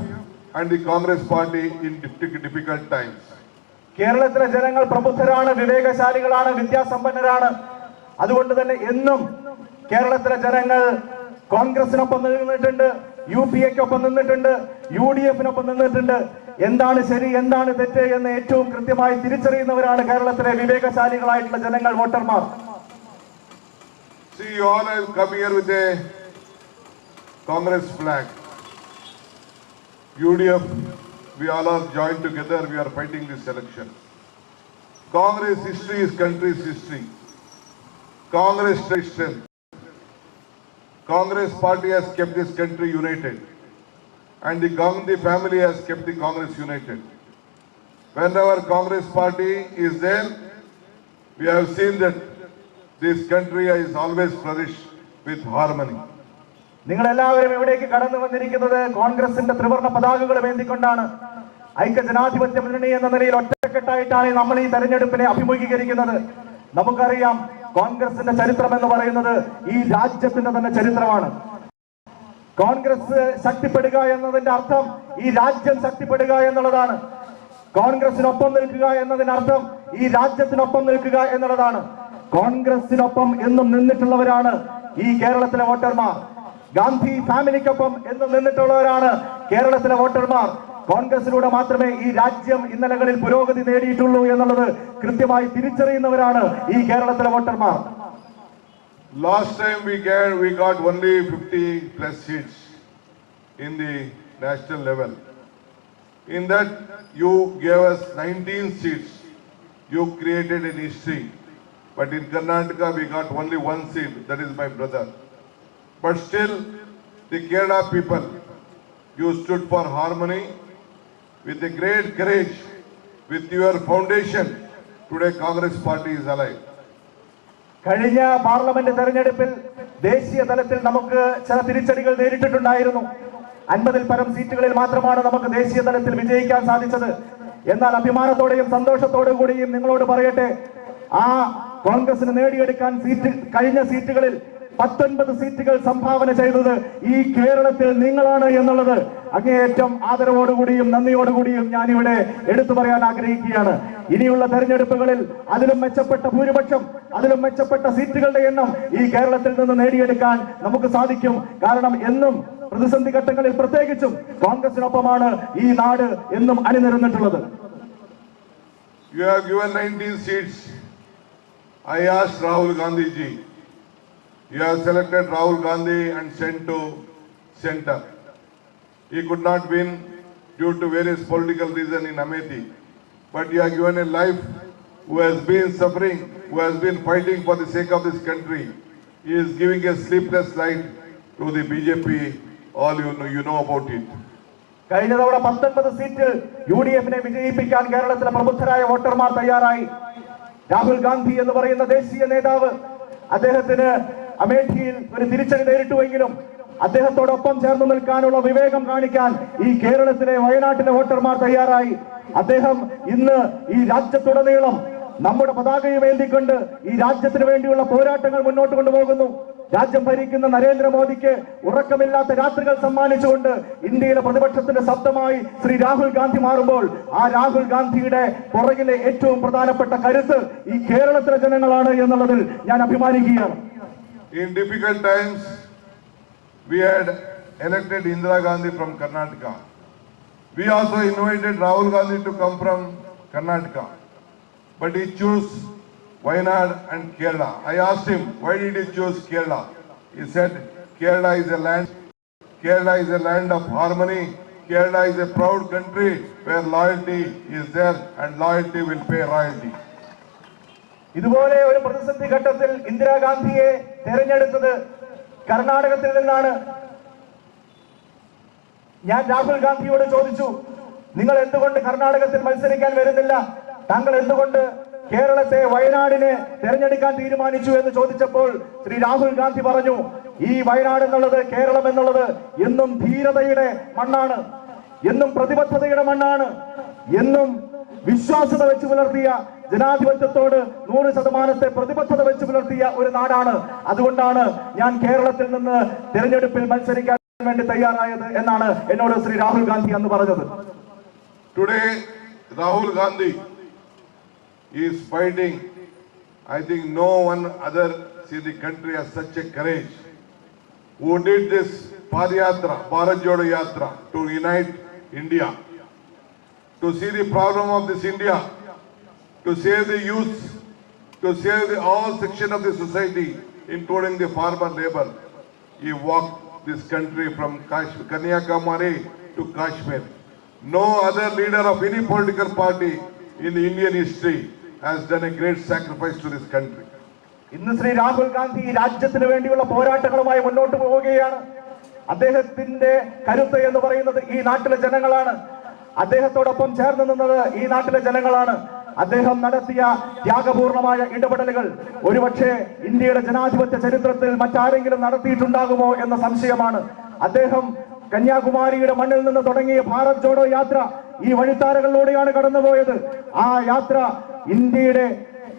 and the Congress party in difficult times. കേരളത്തിലെ ജനങ്ങൾ പ്രബുദ്ധരാണ്, വിവേകശാലികളാണ്, വിദ്യാസമ്പന്നരാണ്. അതുകൊണ്ട് തന്നെ എന്നും കേരളത്തിലെ ജനങ്ങൾ കോൺഗ്രസിനൊപ്പം നിന്നിട്ടുണ്ട്, UPA-ക്കൊപ്പം നിന്നിട്ടുണ്ട്, UDF-നൊപ്പം നിന്നിട്ടുണ്ട്. എന്താണ് ശരി, എന്താണ് തെറ്റ് എന്ന് ഏറ്റവും കൃത്യമായി തിരിച്ചറിയുന്നവരാണ് കേരളത്തിലെ വിവേകശാലികളായിട്ടുള്ള ജനങ്ങൾ, വോട്ടർമാർ. See, you all have come here with a Congress flag. UDF, we all are joined together, we are fighting this election. Congress history is country's history. Congress strength. Congress party has kept this country united. And the Gandhi family has kept the Congress united. Whenever Congress party is there, we have seen that this country is always flourished with harmony. നിങ്ങൾ എല്ലാവരും ഇവിടേക്ക് കടന്നു വന്നിരിക്കുന്നത് കോൺഗ്രസിന്റെ ത്രിവർണ്ണ പതാകകൾ വേണ്ടിക്കൊണ്ടാണ്. ഐക്യജനാധിപത്യ മുന്നണി എന്ന നിലയിൽ ഒറ്റക്കെട്ടായിട്ടാണ് നമ്മൾ ഈ തെരഞ്ഞെടുപ്പിനെ അഭിമുഖീകരിക്കുന്നത്. നമുക്കറിയാം, കോൺഗ്രസിന്റെ ചരിത്രം എന്ന് പറയുന്നത് ഈ രാജ്യത്തിന്റെ തന്നെ ചരിത്രമാണ്. കോൺഗ്രസ് ശക്തിപ്പെടുക എന്നതിന്റെ അർത്ഥം ഈ രാജ്യം ശക്തിപ്പെടുക എന്നുള്ളതാണ്. കോൺഗ്രസിനൊപ്പം നിൽക്കുക എന്നതിനർത്ഥം ഈ രാജ്യത്തിനൊപ്പം നിൽക്കുക എന്നുള്ളതാണ്. കോൺഗ്രസിനൊപ്പം എന്നും നിന്നിട്ടുള്ളവരാണ് ഈ കേരളത്തിലെ വോട്ടർമാർ. ഗാന്ധി ഫാമിലിക്കൊപ്പം എന്നും നിന്നിട്ടുള്ളവരാണ് കേരളത്തിലെ വോട്ടർമാർ. കോൺഗ്രസിലൂടെ മാത്രമേ ഈ രാജ്യം ഇന്നലകളിൽ പുരോഗതി നേടിയിട്ടുള്ളൂ എന്നുള്ളത് കൃത്യമായി തിരിച്ചറിയുന്നവരാണ് ഈ കേരളത്തിലെ വോട്ടർമാർ. Last time we got only 50 plus seats in the national level. In that you gave us 19 seats. You created an history. But in Karnataka we got only 1 seat, that is my brother. But still the Kerala people, you stood for harmony with a great courage. With your foundation, today Congress party is alive. കഴിഞ്ഞ parliament തെരഞ്ഞെടുപ്പിൽ ദേശീയ തലത്തിൽ നമുക്ക് ചില തിരിച്ചടികൾ നേരിട്ടിട്ടുണ്ടായിരുന്നു. 50-ൽ പരം സീറ്റുകളിൽ മാത്രമാണ് നമുക്ക് ദേശീയ തലത്തിൽ വിജയിക്കാൻ സാധിച്ചത്. എന്നാൽ അഭിമാനത്തോടെയും സന്തോഷത്തോടു കൂടിയും നിങ്ങളോട് പറയട്ടെ, ആ കോൺഗ്രസിന് നേടിയെടുക്കാൻ കഴിഞ്ഞ സീറ്റുകളിൽ 19 സീറ്റുകൾ സംഭാവന ചെയ്തത് ഈ കേരളത്തിൽ നിങ്ങളാണ് എന്നുള്ളത് അങ്ങേയറ്റം ആദരവോടുകൂടിയും നന്ദിയോടുകൂടിയും ഞാനിവിടെ എടുത്തു പറയാൻ ആഗ്രഹിക്കുകയാണ്. ഇനിയുള്ള തെരഞ്ഞെടുപ്പുകളിൽ അതിലും മെച്ചപ്പെട്ട ഭൂരിപക്ഷം, അതിലും മെച്ചപ്പെട്ട സീറ്റുകളുടെ എണ്ണം ഈ കേരളത്തിൽ നിന്ന് നേടിയെടുക്കാൻ നമുക്ക് സാധിക്കും. കാരണം എന്നും പ്രതിസന്ധി ഘട്ടങ്ങളിൽ പ്രത്യേകിച്ചും കോൺഗ്രസിനൊപ്പമാണ് ഈ നാട് എന്നും അണിനിരന്നിട്ടുള്ളത്. You have given 19 seats. I asked Rahul Gandhi ji. You have selected Rahul Gandhi and sent to center. He could not win due to various political reasons in Amethi. But you have given a life who has been suffering, who has been fighting for the sake of this country. He is giving a sleepless night to the BJP. All you know about it. കഴിഞ്ഞ തവണ 19 seat UDF-നെ വിജയിപ്പിക്കാൻ കേരളത്തിലെ പ്രബുദ്ധരായ വോട്ടർമാർ തയ്യാറായി. രാഹുൽ ഗാന്ധി എന്ന് പറയുന്ന ദേശീയ നേതാവ്, അദ്ദേഹത്തിന് അമേഠിയിൽ ഒരു തിരിച്ചടി നേരിട്ടുവെങ്കിലും അദ്ദേഹത്തോടൊപ്പം ചേർന്ന് നിൽക്കാനുള്ള വിവേകം കാണിക്കാൻ ഈ കേരളത്തിലെ വയനാട്ടിലെ വോട്ടർമാർ തയ്യാറായി. അദ്ദേഹം ഇന്ന് ഈ രാജ്യത്തുടനീളം നമ്മുടെ പതാകയും ഏന്തിക്കൊണ്ട് ഈ രാജ്യത്തിന് വേണ്ടിയുള്ള പോരാട്ടങ്ങൾ മുന്നോട്ട് കൊണ്ടുപോകുന്നു. രാജ്യം ഭരിക്കുന്ന നരേന്ദ്രമോദിക്ക് ഉറക്കമില്ലാത്ത രാത്രികൾ സമ്മാനിച്ചുകൊണ്ട് ഇന്ത്യയിലെ പ്രതിപക്ഷത്തിന്റെ ശബ്ദമായി ശ്രീ രാഹുൽ ഗാന്ധി മാറുമ്പോൾ ആ രാഹുൽ ഗാന്ധിയുടെ പുറകിലെ ഏറ്റവും പ്രധാനപ്പെട്ട കരുത്ത് ഈ കേരളത്തിലെ ജനങ്ങളാണ് എന്നുള്ളതിൽ ഞാൻ അഭിമാനിക്കുകയാണ്. In difficult times, we had elected Indira Gandhi from Karnataka. We also invited Rahul Gandhi to come from Karnataka. But he chose Wayanad and Kerala. I asked him, why did he choose Kerala? He said, Kerala is a land of harmony. Kerala is a proud country where loyalty is there and loyalty will pay royalty. ഇതുപോലെ ഒരു പ്രതിസന്ധി ഘട്ടത്തിൽ ഇന്ദിരാഗാന്ധിയെ തെരഞ്ഞെടുത്തത് കർണാടകത്തിൽ നിന്നാണ്. ഞാൻ രാഹുൽ ഗാന്ധിയോട് ചോദിച്ചു, നിങ്ങൾ എന്തുകൊണ്ട് കർണാടകത്തിൽ മത്സരിക്കാൻ വരുന്നില്ല? താങ്കൾ എന്തുകൊണ്ട് കേരളത്തെ, വയനാടിനെ തെരഞ്ഞെടുക്കാൻ തീരുമാനിച്ചു എന്ന് ചോദിച്ചപ്പോൾ ശ്രീ രാഹുൽ ഗാന്ധി പറഞ്ഞു, ഈ വയനാട് എന്നുള്ളത്, കേരളം എന്നുള്ളത് എന്നും ധീരതയുടെ മണ്ണാണ്, എന്നും പ്രതിബദ്ധതയുടെ മണ്ണാണ്, എന്നും വിശ്വാസ്യത വെച്ച് പുലർത്തിയ, ജനാധിപത്യത്തോട് 100% പ്രതിബദ്ധത വെച്ച് പുലർത്തിയ ഒരു നാടാണ്. അതുകൊണ്ടാണ് ഞാൻ കേരളത്തിൽ നിന്ന് തെരഞ്ഞെടുപ്പിൽ മത്സരിക്കാൻ വേണ്ടി തയ്യാറായത് എന്നാണ് എന്നോട് ശ്രീ രാഹുൽ ഗാന്ധി അന്ന് പറഞ്ഞത്. Today, Rahul Gandhi is fighting. I think no one other in the country has such a courage. Who did this Padayatra, Bharat Jodo Yatra, to unite India, to see the problem of this India, to save the youth, to save all section of the society, including the farmer labor. He walked this country from Kanyakumari to Kashmir. No other leader of any political party in the Indian history has done a great sacrifice to this country. ഇന്ന് ശ്രീ രാഹുൽ ഗാന്ധി രാജ്യത്തിന് വേണ്ടിയുള്ള പോരാട്ടങ്ങളുമായി മുന്നോട്ട് പോവുകയാണ്. അദ്ദേഹത്തിന്റെ കരുത്ത് എന്ന് പറയുന്നത് ഈ നാട്ടിലെ ജനങ്ങളാണ്. അദ്ദേഹത്തോടൊപ്പം ചേർന്ന് നിന്നത് ഈ നാട്ടിലെ ജനങ്ങളാണ്. അദ്ദേഹം നടത്തിയ ത്യാഗപൂർണമായ ഇടപെടലുകൾ ഒരുപക്ഷെ ഇന്ത്യയുടെ ജനാധിപത്യ ചരിത്രത്തിൽ മറ്റാരെങ്കിലും നടത്തിയിട്ടുണ്ടാകുമോ എന്ന സംശയമാണ്. അദ്ദേഹം കന്യാകുമാരിയുടെ മണ്ണിൽ നിന്ന് തുടങ്ങിയ ഭാരത് ജോഡോ യാത്ര ഈ വഴിത്താരകളിലൂടെയാണ് കടന്നുപോയത്. ആ യാത്ര ഇന്ത്യയുടെ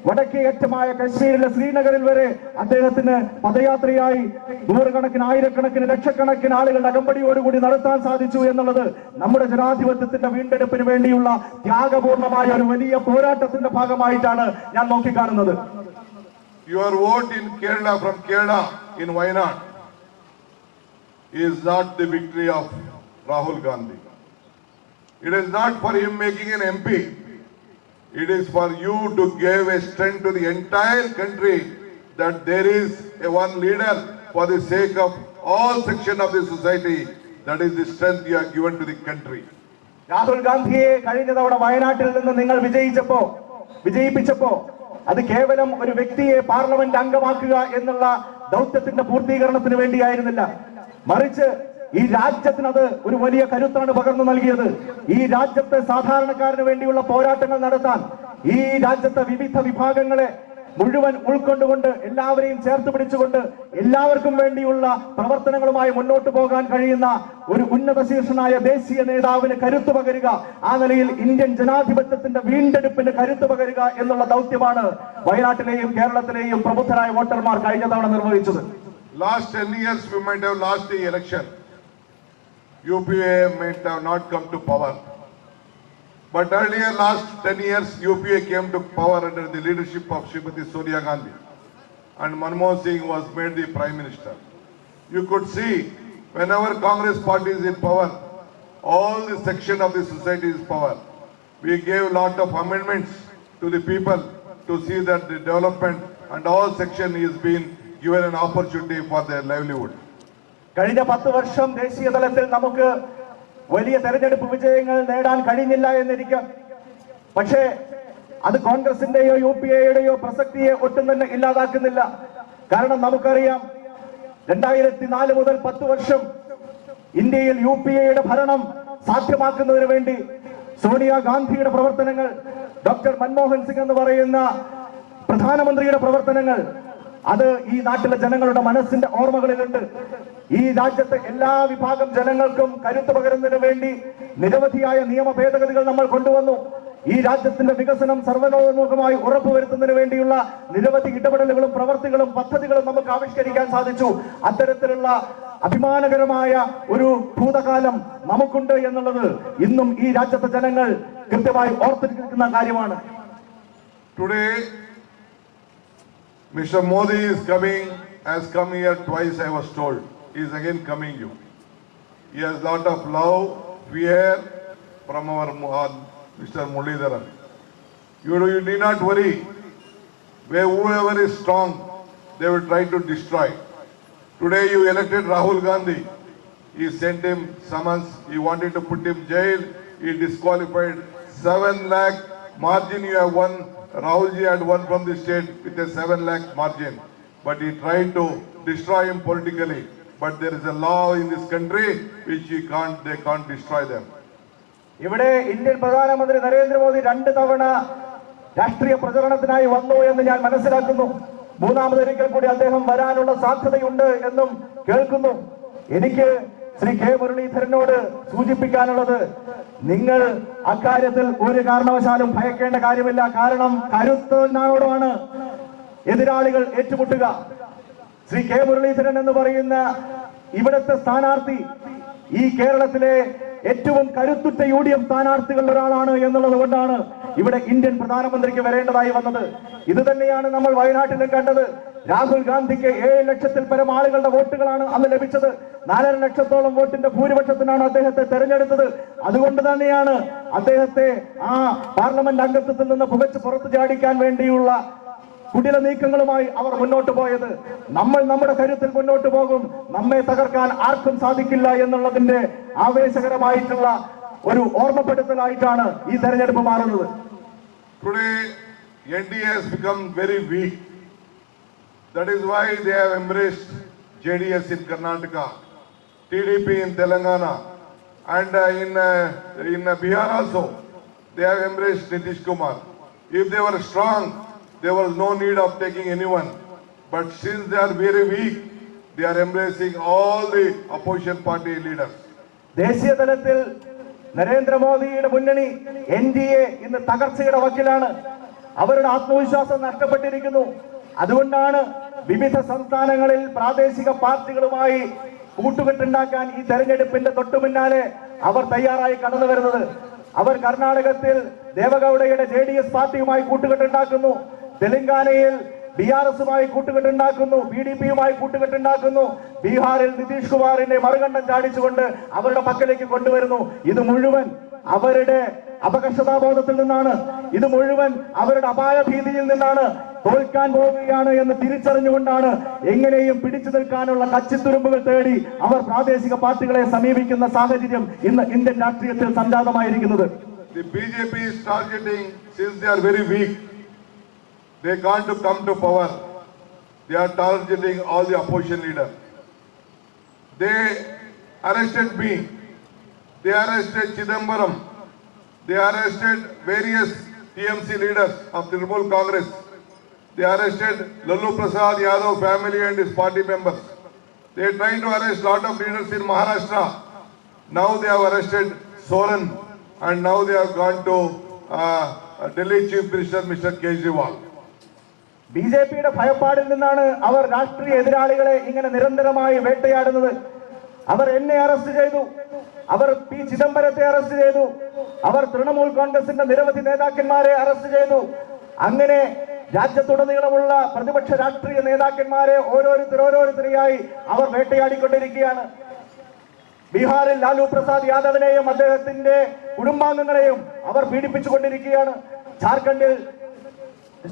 വടക്കേ അറ്റമായ കശ്മീരിലെ ശ്രീനഗറിൽ വരെ അദ്ദേഹത്തിന് പദയാത്രയായി നൂറുകണക്കിന്, ആയിരക്കണക്കിന്, ലക്ഷക്കണക്കിന് ആളുകളുടെ അകമ്പടിയോടുകൂടി നടത്താൻ സാധിച്ചു എന്നുള്ളത് നമ്മുടെ ജനാധിപത്യത്തിന്റെ വീണ്ടെടുപ്പിന് വേണ്ടിയുള്ള ത്യാഗപൂർണമായ ഒരു വലിയ പോരാട്ടത്തിന്റെ ഭാഗമായിട്ടാണ് ഞാൻ നോക്കിക്കാണുന്നത്. Your vote in Kerala, from Kerala in Wayanad, is not the victory of Rahul Gandhi. It is not for him making an MP. It is for you to give a strength to the entire country that there is a one leader for the sake of all sections of the society. That is the strength you have given to the country. Rahul ഗാന്ധിയെ കഴിഞ്ഞ തവണ വയനാട്ടിൽ നിന്ന് നിങ്ങൾ വിജയിപ്പിച്ചപ്പോ അത് കേവലം ഒരു വ്യക്തിയെ പാർലമെന്റ് അംഗമാക്കുക എന്നുള്ള ദൗത്യത്തിന്റെ പൂർത്തീകരണത്തിന് വേണ്ടിയായിരുന്നില്ല. മറിച്ച് ഈ രാജ്യത്തിന് അത് ഒരു വലിയ കരുത്താണ് പകർന്നു നൽകിയത്. ഈ രാജ്യത്തെ സാധാരണക്കാരന് വേണ്ടിയുള്ള പോരാട്ടങ്ങൾ നടത്താൻ, ഈ രാജ്യത്തെ വിവിധ വിഭാഗങ്ങളെ മുഴുവൻ ഉൾക്കൊണ്ടുകൊണ്ട്, എല്ലാവരെയും ചേർത്ത് പിടിച്ചുകൊണ്ട് എല്ലാവർക്കും വേണ്ടിയുള്ള പ്രവർത്തനങ്ങളുമായി മുന്നോട്ട് പോകാൻ കഴിയുന്ന ഒരു ഉന്നത ശീർഷനായ ദേശീയ നേതാവിന് കരുത്തു പകരുക, ആ നിലയിൽ ഇന്ത്യൻ ജനാധിപത്യത്തിന്റെ വീണ്ടെടുപ്പിന് കരുത്തു പകരുക എന്നുള്ള ദൗത്യമാണ് വയനാട്ടിലെയും കേരളത്തിലെയും പ്രബുദ്ധരായ വോട്ടർമാർ കഴിഞ്ഞ തവണ നിർവഹിച്ചത്. last 10 years we might have lost the election. UPA might have not come to power. But earlier, last 10 years, UPA came to power under the leadership of Srimati Sonia Gandhi. And Manmohan Singh was made the Prime Minister. You could see, whenever Congress party is in power, all the section of the society is power. We gave a lot of amendments to the people to see that the development and all section is being given an opportunity for their livelihood. കഴിഞ്ഞ 10 വർഷം ദേശീയ തലത്തിൽ നമുക്ക് വലിയ തെരഞ്ഞെടുപ്പ് വിജയങ്ങൾ നേടാൻ കഴിഞ്ഞില്ല എന്നിരിക്കാം. പക്ഷേ അത് കോൺഗ്രസിന്റെയോ UPAയുടെയോ പ്രസക്തിയെ ഒട്ടും തന്നെ ഇല്ലാതാക്കുന്നില്ല. കാരണം നമുക്കറിയാം 2004 മുതൽ 10 വർഷം ഇന്ത്യയിൽ UPAയുടെ ഭരണം സാധ്യമാക്കുന്നതിന് വേണ്ടി സോണിയാഗാന്ധിയുടെ പ്രവർത്തനങ്ങൾ, ഡോക്ടർ മൻമോഹൻ സിംഗ് എന്ന് പറയുന്ന പ്രധാനമന്ത്രിയുടെ പ്രവർത്തനങ്ങൾ, അത് ഈ നാട്ടിലെ ജനങ്ങളുടെ മനസ്സിന്റെ ഓർമ്മകളിലുണ്ട്. ഈ രാജ്യത്തെ എല്ലാ വിഭാഗം ജനങ്ങൾക്കും കരുത്ത് പകരുന്നതിന് വേണ്ടി നിരവധിയായ നിയമ ഭേദഗതികൾ നമ്മൾ കൊണ്ടുവന്നു. ഈ രാജ്യത്തിന്റെ വികസനം സർവ്വതോന്മുഖമായി ഉറപ്പുവരുത്തുന്നതിന് വേണ്ടിയുള്ള നിരവധി ഇടപെടലുകളും പ്രവർത്തികളും പദ്ധതികളും നമുക്ക് ആവിഷ്കരിക്കാൻ സാധിച്ചു. അത്തരത്തിലുള്ള അഭിമാനകരമായ ഒരു ഭൂതകാലം നമുക്കുണ്ട് എന്നുള്ളത് ഇന്നും ഈ രാജ്യത്തെ ജനങ്ങൾ കൃത്യമായി ഓർത്തിരിക്കുന്ന കാര്യമാണ്. Today, Mr. Modi has come here twice, I was told. He is again coming you. He has lot of love, fear from our Mr. Muralidharan. You need not worry. Whoever is strong, they will try to destroy. Today you elected Rahul Gandhi. He sent him summons. He wanted to put him jail. He disqualified. 7 lakh margin you have won. Rahulji had won from the state with a 7 lakh margin. But he tried to destroy him politically. But there is a law in this country which they can't destroy them. ഇവിടെ Indian പ്രധാനമന്ത്രി നരേന്ദ്രമോദി 2 തവണ രാഷ്ട്രീയ പ്രചരണത്തിനായി വന്നു എന്ന് ഞാൻ മനസ്സിലാക്കുന്നു. മൂന്നാമതൊരിക്കൽ കൂടി അദ്ദേഹം വരാനുള്ള സാധ്യതയുണ്ട് എന്നും കേൾക്കുന്നു. എനിക്ക് ശ്രീ കെ മുരളീധരനോട് സൂചിപ്പിക്കാനുള്ളത്, നിങ്ങൾ അക്കാര്യത്തിൽ ഒരു കാരണവശാലും ഭയക്കേണ്ട കാര്യമില്ല. കാരണം കരുത്തനോടാണ് എതിരാളികൾ ഏറ്റുമുട്ടുക. ശ്രീ കെ മുരളീധരൻ എന്ന് പറയുന്ന ഇവിടുത്തെ സ്ഥാനാർത്ഥി ഈ കേരളത്തിലെ ഏറ്റവും കരുത്തുറ്റ UDF സ്ഥാനാർത്ഥികളിൽ ഒരാളാണ് എന്നുള്ളത് കൊണ്ടാണ് ഇവിടെ ഇന്ത്യൻ പ്രധാനമന്ത്രിക്ക് വരേണ്ടതായി വന്നത്. ഇത് തന്നെയാണ് നമ്മൾ വയനാട്ടിലും കണ്ടത്. രാഹുൽ ഗാന്ധിക്ക് 7 ലക്ഷത്തിൽ പരം ആളുകളുടെ വോട്ടുകളാണ് അന്ന് ലഭിച്ചത്. 4.5 ലക്ഷത്തോളം വോട്ടിന്റെ ഭൂരിപക്ഷത്തിനാണ് അദ്ദേഹത്തെ തെരഞ്ഞെടുത്തത്. അതുകൊണ്ട് തന്നെയാണ് അദ്ദേഹത്തെ ആ പാർലമെന്റ് അംഗത്വത്തിൽ നിന്ന് പുകച്ച് പുറത്തു ചാടിക്കാൻ വേണ്ടിയുള്ള കുടില നീക്കങ്ങളുമായി അവർ മുന്നോട്ട് പോയത്. നമ്മൾ നമ്മുടെ കരുത്തിൽ മുന്നോട്ട് പോകും. നമ്മെ തകർക്കാൻ ആർക്കും സാധിക്കില്ല എന്നുള്ളതിന്റെ ആവേശകരമായിട്ടുള്ള ഒരു ഓർമ്മപ്പെടുത്തലായിട്ടാണ് ഈ തെരഞ്ഞെടുപ്പ് മാറുന്നത്. Today, NDA has become very weak. That is why they have embraced JDS in Karnataka, TDP in Telangana, and in Bihar also, they have embraced Nitish Kumar. If they were strong, there was no need of taking anyone. But since they are very weak, they are embracing all the opposition party leaders. ദേശീയ തലത്തിൽ നരേന്ദ്രമോദിയുടെ മുന്നണി NDA ഇന്ന് തകർച്ചയുടെ വക്കിലാണ്. അവരുടെ ആത്മവിശ്വാസം നഷ്ടപ്പെട്ടിരിക്കുന്നു. അതുകൊണ്ടാണ് വിവിധ സംസ്ഥാനങ്ങളിൽ പ്രാദേശിക പാർട്ടികളുമായി കൂട്ടുകെട്ടുണ്ടാക്കാൻ ഈ തെരഞ്ഞെടുപ്പിന്റെ തൊട്ടുപിന്നാലെ അവർ തയ്യാറായി കടന്നു വരുന്നത്. അവർ കർണാടകത്തിൽ ദേവഗൌഡയുടെ JDS പാർട്ടിയുമായി കൂട്ടുകെട്ടുണ്ടാക്കുന്നു. തെലങ്കാനയിൽ BRSുമായി കൂട്ടുകെട്ടുണ്ടാക്കുന്നു, PDPയുമായി കൂട്ടുകെട്ടുണ്ടാക്കുന്നു. ബീഹാറിൽ നിതീഷ് കുമാറിനെ മറുകണ്ഠം ചാടിച്ചുകൊണ്ട് അവരുടെ പക്കലേക്ക് കൊണ്ടുവരുന്നു. ഇത് മുഴുവൻ അവരുടെ അപകർഷതാബോധത്തിൽ നിന്നാണ്. ഇത് മുഴുവൻ അവരുടെ അപായ ഭീതിയിൽ നിന്നാണ്. തോൽക്കാൻ പോവുകയാണ് എന്ന് തിരിച്ചറിഞ്ഞുകൊണ്ടാണ് എങ്ങനെയും പിടിച്ചു നിൽക്കാനുള്ള കച്ചിത്തുരുമ്പുകൾ തേടി അവർ പ്രാദേശിക പാർട്ടികളെ സമീപിക്കുന്ന സാഹചര്യം ഇന്ന് ഇന്ത്യൻ രാഷ്ട്രീയത്തിൽ സംജാതമായിരിക്കുന്നത്. The BJP is targeting, since they are very weak, they can't come to power. They are targeting all the opposition leaders. They arrested me. They arrested Chidambaram. They arrested various TMC leaders of Trinamool Congress. They arrested Lalu Prasad Yadav family and his party members. They are trying to arrest lot of leaders in Maharashtra. Now they have arrested Soren, and now they have gone to Delhi Chief Minister Mr. Kejriwal. BJPയുടെ ഭയപ്പാടിൽ നിന്നാണ് അവർ രാഷ്ട്രീയ എതിരാളികളെ ഇങ്ങനെ നിരന്തരമായി വേട്ടയാടുന്നത്. അവർ എന്നെ arrest ചെയ്തു, അവർ P. ചിദംബരത്തെ arrest ചെയ്തു, അവർ തൃണമൂൽ കോൺഗ്രസിന്റെ നിരവധി നേതാക്കന്മാരെ അറസ്റ്റ് ചെയ്തു. അങ്ങനെ രാജ്യത്തുടനീളമുള്ള പ്രതിപക്ഷ രാഷ്ട്രീയ നേതാക്കന്മാരെ ഓരോരുത്തരെയായി അവർ വേട്ടയാടിക്കൊണ്ടിരിക്കുകയാണ്. ബീഹാറിൽ ലാലു പ്രസാദ് യാദവിനെയും അദ്ദേഹത്തിന്റെ കുടുംബാംഗങ്ങളെയും അവർ പീഡിപ്പിച്ചുകൊണ്ടിരിക്കുകയാണ്. ജാർഖണ്ഡിൽ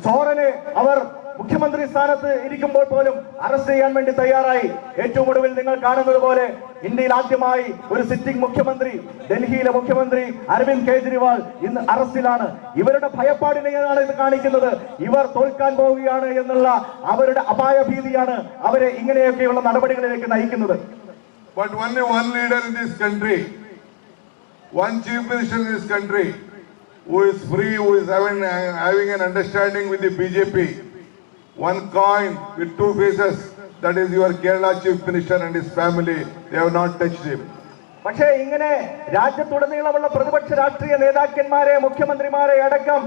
സോറനെ അവർ മുഖ്യമന്ത്രി സ്ഥാനത്ത് ഇരിക്കുമ്പോൾ പോലും അറസ്റ്റ് ചെയ്യാൻ വേണ്ടി തയ്യാറായി. ഏറ്റവും ഒടുവിൽ നിങ്ങൾ കാണുന്നത് പോലെ ഇന്ത്യയിൽ ആദ്യമായി ഒരു സിറ്റിംഗ് മുഖ്യമന്ത്രി, ഡൽഹിയിലെ മുഖ്യമന്ത്രി അരവിന്ദ് കെജ്രിവാൾ ഇന്ന് അറസ്റ്റിലാണ്. ഇവരുടെ ഭയപ്പാടിനെയാണ് ഇത് കാണിക്കുന്നത്. ഇവർ തോൽക്കാൻ പോവുകയാണ് എന്നുള്ള അവരുടെ അപായഭീതിയാണ് അവരെ ഇങ്ങനെയൊക്കെയുള്ള നടപടികളിലേക്ക് നയിക്കുന്നത്. But only one leader in this country, one chief minister in this country, who is free, who is having an understanding with the BJP, one coin with two faces, that is your Kerala chief minister and his family. They have not touched him. പക്ഷേ ഇങ്ങനെ രാജ്യത്തുടനീളമുള്ള പ്രതിപക്ഷ രാഷ്ട്രീയ നേതാക്കന്മാരെ, മുഖ്യമന്ത്രിമാരെ അടക്കം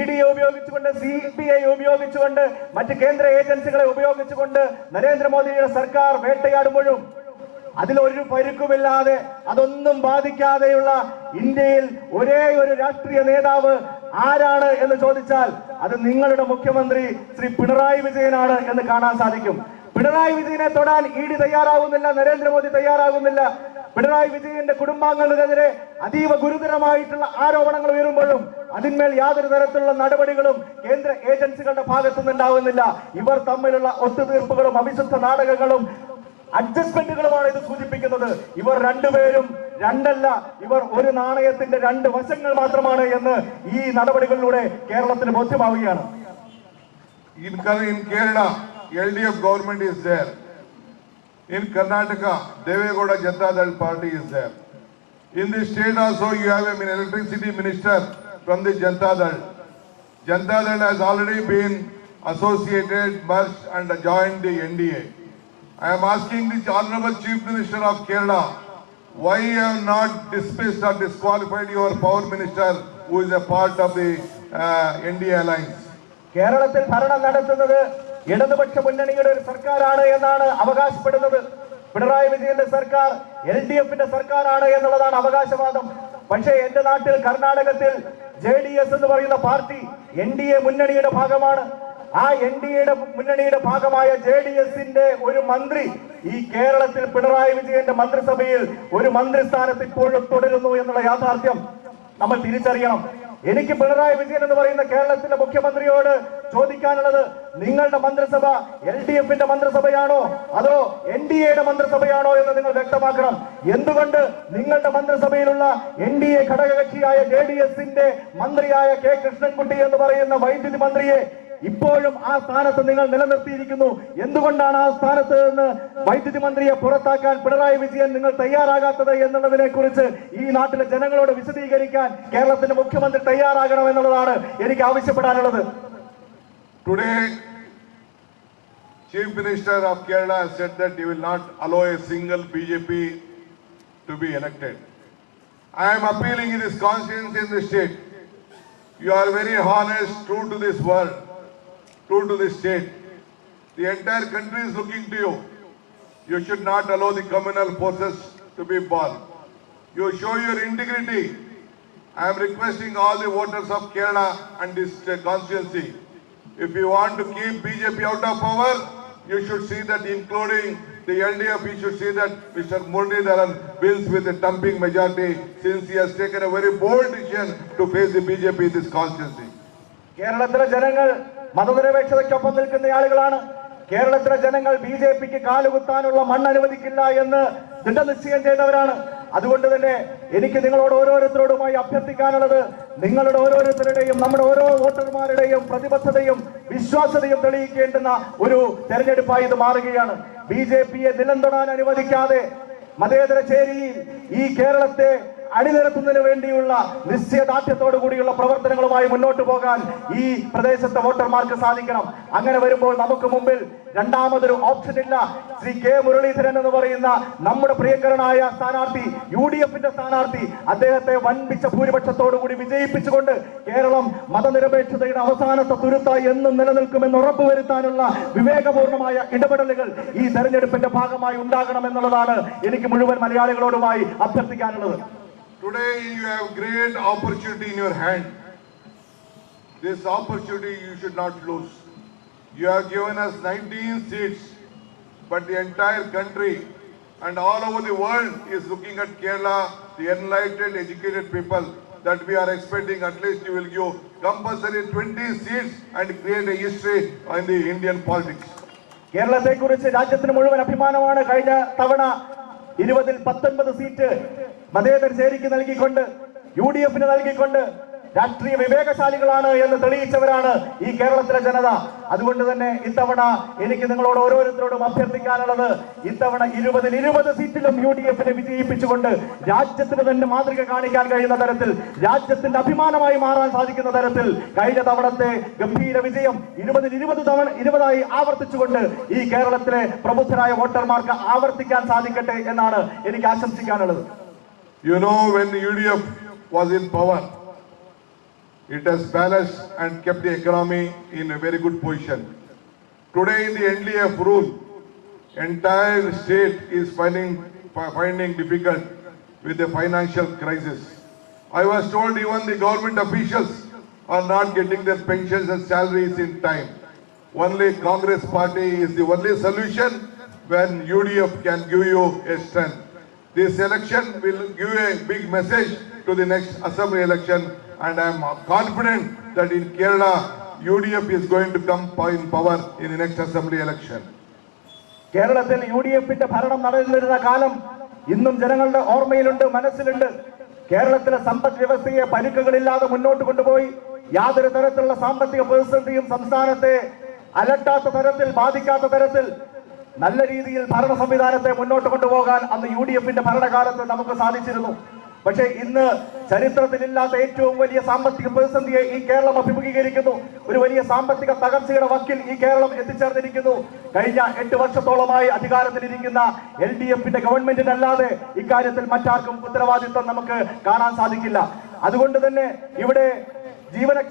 ED ഉപയോഗിച്ചുകൊണ്ട്, CBI ഉപയോഗിച്ചുകൊണ്ട്, മറ്റ് കേന്ദ്ര ഏജൻസികളെ ഉപയോഗിച്ചുകൊണ്ട് നരേന്ദ്രമോദിയുടെ സർക്കാർ വേട്ടയാടുമ്പോഴും അതിലൊരു പരുക്കുമില്ലാതെ, അതൊന്നും ബാധിക്കാതെയുള്ള ഇന്ത്യയിൽ ഒരേ ഒരു രാഷ്ട്രീയ നേതാവ് ആരാണ് എന്ന് ചോദിച്ചാൽ അത് നിങ്ങളുടെ മുഖ്യമന്ത്രി ശ്രീ പിണറായി വിജയനാണ് എന്ന് കാണാൻ സാധിക്കും. പിണറായി വിജയനെ തൊടാൻ ED തയ്യാറാകുന്നില്ല, നരേന്ദ്രമോദി തയ്യാറാകുന്നില്ല. പിണറായി വിജയന്റെ കുടുംബാംഗങ്ങൾക്കെതിരെ അതീവ ഗുരുതരമായിട്ടുള്ള ആരോപണങ്ങൾ ഉയരുമ്പോഴും അതിന്മേൽ യാതൊരു തരത്തിലുള്ള നടപടികളും കേന്ദ്ര ഏജൻസികളുടെ ഭാഗത്തുനിന്നുണ്ടാവുന്നില്ല. ഇവർ തമ്മിലുള്ള ഒത്തുതീർപ്പുകളും അവിശുദ്ധ നാടകങ്ങളും അഡ്ജസ്റ്റ്മെന്റുകളുമാണ് ഇത് സൂചിപ്പിക്കുന്നത്. ഇവർ രണ്ടുപേരും രണ്ടല്ല, ഇവർ ഒരു നാണയത്തിന്റെ രണ്ട് വശങ്ങൾ മാത്രമാണ് എന്ന് ഈ നടപടികളിലൂടെ കേരളത്തിന് ബോധ്യമാവുകയാണ്. In Kerala, LDF government is there. In Karnataka, Devegowda Janata Dal party is there. In this state also, you have an electricity minister from the Janata Dal. Janata Dal has already been associated, merged and joined the NDA. I am asking the Honorable Chief Minister of Kerala, why you have not dismissed or disqualified your power minister who is a part of the NDA alliance? കേരളത്തിൽ ഭരണം നടത്തുന്നത് ഇടതുപക്ഷ മുന്നണിയുടെ ഒരു സർക്കാരാണ് എന്നാണ് അവകാശപ്പെടുന്നത്. പിണറായി വിജയന്റെ സർക്കാർ LDFന്റെ സർക്കാരാണ് എന്നുള്ളതാണ് അവകാശവാദം. പക്ഷേ എന്റെ നാട്ടിൽ കർണാടകത്തിൽ JDS എന്ന് പറയുന്ന പാർട്ടി NDA മുന്നണിയുടെ ഭാഗമാണ്. ആ NDAയുടെ മുന്നണിയുടെ ഭാഗമായ JDSന്റെ ഒരു മന്ത്രി ഈ കേരളത്തിൽ പിണറായി വിജയന്റെ മന്ത്രിസഭയിൽ ഒരു മന്ത്രിസ്ഥാനത്ത് ഇപ്പോഴും തുടരുന്നു എന്നുള്ള യാഥാർത്ഥ്യം നമ്മൾ തിരിച്ചറിയണം. എനിക്ക് പിണറായി വിജയൻ എന്ന് പറയുന്ന കേരളത്തിലെ മുഖ്യമന്ത്രിയോട് ചോദിക്കാനുള്ളത്, നിങ്ങളുടെ മന്ത്രിസഭ LDFന്റെ മന്ത്രിസഭയാണോ അതോ NDAയുടെ മന്ത്രിസഭയാണോ എന്ന് നിങ്ങൾ വ്യക്തമാക്കണം. എന്തുകൊണ്ട് നിങ്ങളുടെ മന്ത്രിസഭയിലുള്ള NDA ഘടകകക്ഷിയായ JDSന്റെ മന്ത്രിയായ K. കൃഷ്ണൻകുട്ടി എന്ന് പറയുന്ന വൈദ്യുതി മന്ത്രിയെ ഇപ്പോഴും ആ സ്ഥാനത്ത് നിങ്ങൾ നിലനിർത്തിയിരിക്കുന്നു? എന്തുകൊണ്ടാണ് ആ സ്ഥാനത്ത് നിന്ന് വൈദ്യുതി മന്ത്രിയെ പുറത്താക്കാൻ പിണറായി വിജയൻ നിങ്ങൾ തയ്യാറാകാത്തത് എന്നുള്ളതിനെ കുറിച്ച് ഈ നാട്ടിലെ ജനങ്ങളോട് വിശദീകരിക്കാൻ കേരളത്തിന്റെ മുഖ്യമന്ത്രി തയ്യാറാകണം എന്നുള്ളതാണ് എനിക്ക് ആവശ്യപ്പെടാനുള്ളത്. Today, Chief Minister of Kerala has said that he will not allow a single BJP to be elected. I am appealing in his conscience in the state. You are very honest, true to this world, true to this state. The entire country is looking to you. You should not allow the communal forces to be born. You show your integrity. I am requesting all the voters of Kerala and this constituency, if you want to keep BJP out of power, you should see that including the LDF, you should see that Mr. Muralidharan wins with a thumping majority, since he has taken a very bold decision to face the BJP in this constituency. കേരളത്തിലെ ജനങ്ങൾ മതനിരപേക്ഷതയ്ക്കൊപ്പം നിൽക്കുന്ന ആളുകളാണ്. കേരളത്തിലെ ജനങ്ങൾ BJPക്ക് കാലുകുത്താനുള്ള മണ്ണനുവദിക്കില്ല എന്ന് ദൃഢനിശ്ചയം ചെയ്തവരാണ്. അതുകൊണ്ട് തന്നെ എനിക്ക് നിങ്ങളോട് ഓരോരുത്തരോടുമായി അഭ്യർത്ഥിക്കാനുള്ളത്, നിങ്ങളുടെ ഓരോരുത്തരുടെയും നമ്മുടെ ഓരോ വോട്ടർമാരുടെയും പ്രതിബദ്ധതയും വിശ്വാസ്യതയും തെളിയിക്കേണ്ടുന്ന ഒരു തെരഞ്ഞെടുപ്പായി ഇത് മാറുകയാണ്. BJPയെ നിലം തൊടാൻ അനുവദിക്കാതെ മതേതര ചേരിയിൽ ഈ കേരളത്തെ അണിനിരത്തുന്നതിന് വേണ്ടിയുള്ള നിശ്ചയദാർഢ്യത്തോടു കൂടിയുള്ള പ്രവർത്തനങ്ങളുമായി മുന്നോട്ട് പോകാൻ ഈ പ്രദേശത്തെ വോട്ടർമാർക്ക് സാധിക്കണം. അങ്ങനെ വരുമ്പോൾ നമുക്ക് മുമ്പിൽ രണ്ടാമതൊരു ഓപ്ഷൻ ഇല്ല. ശ്രീ കെ മുരളീധരൻ എന്ന് പറയുന്ന നമ്മുടെ പ്രിയങ്കരനായ സ്ഥാനാർത്ഥി, UDFന്റെ സ്ഥാനാർത്ഥി, അദ്ദേഹത്തെ വൻപിച്ച ഭൂരിപക്ഷത്തോടു കൂടി വിജയിപ്പിച്ചുകൊണ്ട് കേരളം മതനിരപേക്ഷതയുടെ അവസാനത്തെ തുരുത്തായി എന്നും നിലനിൽക്കുമെന്ന് ഉറപ്പുവരുത്താനുള്ള വിവേകപൂർണമായ ഇടപെടലുകൾ ഈ തെരഞ്ഞെടുപ്പിന്റെ ഭാഗമായി ഉണ്ടാകണമെന്നുള്ളതാണ് എനിക്ക് മുഴുവൻ മലയാളികളോടുമായി അഭ്യർത്ഥിക്കാനുള്ളത്. Today you have great opportunity in your hand. This opportunity you should not lose. You have given us 19 seats, but the entire country and all over the world is looking at Kerala, the enlightened, educated people, that we are expecting at least you will give compulsory 20 seats and create a history in the Indian politics. കേരളത്തെ കുറിച്ച് രാജ്യത്തിന് മുഴുവൻ അഭിമാനമാണ്. കഴിഞ്ഞ തവണ 20-ൽ 19 seat മതേതര ചേരിക്ക് നൽകിക്കൊണ്ട്, UDFന് നൽകിക്കൊണ്ട് രാഷ്ട്രീയ വിവേകശാലികളാണ് എന്ന് തെളിയിച്ചവരാണ് ഈ കേരളത്തിലെ ജനത. അതുകൊണ്ട് തന്നെ ഇത്തവണ എനിക്ക് നിങ്ങളോട് ഓരോരുത്തരോടും അഭ്യർത്ഥിക്കാനുള്ളത്, ഇത്തവണ 20-ൽ 20 സീറ്റിലും UDFനെ വിജയിപ്പിച്ചുകൊണ്ട് രാജ്യത്തിന് തന്നെ മാതൃക കാണിക്കാൻ കഴിയുന്ന തരത്തിൽ, രാജ്യത്തിന്റെ അഭിമാനമായി മാറാൻ സാധിക്കുന്ന തരത്തിൽ കഴിഞ്ഞ തവണത്തെ ഗംഭീര വിജയം 20-ൽ 20 ആവർത്തിച്ചുകൊണ്ട് ഈ കേരളത്തിലെ പ്രബുദ്ധരായ വോട്ടർമാർക്ക് ആവർത്തിക്കാൻ സാധിക്കട്ടെ എന്നാണ് എനിക്ക് ആശംസിക്കാനുള്ളത്. You know, when the UDF was in power, it has balanced and kept the economy in a very good position. Today in the NDF rule, entire state is finding difficult with the financial crisis. I was told even the government officials are not getting their pensions and salaries in time. Only Congress party is the only solution when UDF can give you a strength. This election will give a big message to the next assembly election, and I am confident that in Kerala, UDF is going to come in power in the next assembly election. കേരളത്തിൽ UDFന്റെ ഭരണം നടന്നിരുന്ന കാലം ഇന്നും ജനങ്ങളുടെ ഓർമ്മയിലുണ്ട്, മനസ്സിലുണ്ട്. കേരളത്തിലെ സമ്പദ് വ്യവസ്ഥയെ പരിക്കുകളില്ലാതെ മുന്നോട്ട് കൊണ്ടുപോയി യാതൊരു തരത്തിലുള്ള സാമ്പത്തിക പ്രതിസന്ധിയും സംസ്ഥാനത്തെ അലട്ടാത്ത തരത്തിൽ, ബാധിക്കാത്ത തരത്തിൽ നല്ല രീതിയിൽ ഭരണ സംവിധാനത്തെ മുന്നോട്ട് കൊണ്ടുപോകാൻ അന്ന് UDFന്റെ ഭരണകാലത്ത് നമുക്ക് സാധിച്ചിരുന്നു. പക്ഷേ ഇന്ന് ചരിത്രത്തിലില്ലാത്ത ഏറ്റവും വലിയ സാമ്പത്തിക പ്രതിസന്ധിയെ ഈ കേരളം അഭിമുഖീകരിക്കുന്നു. ഒരു വലിയ സാമ്പത്തിക തകർച്ചയുടെ വക്കിൽ ഈ കേരളം എത്തിച്ചേർന്നിരിക്കുന്നു. കഴിഞ്ഞ 8 വർഷത്തോളമായി അധികാരത്തിലിരിക്കുന്ന LDFന്റെ ഗവൺമെന്റിനല്ലാതെ ഇക്കാര്യത്തിൽ മറ്റാർക്കും ഉത്തരവാദിത്വം നമുക്ക് കാണാൻ സാധിക്കില്ല. അതുകൊണ്ട് തന്നെ ഇവിടെ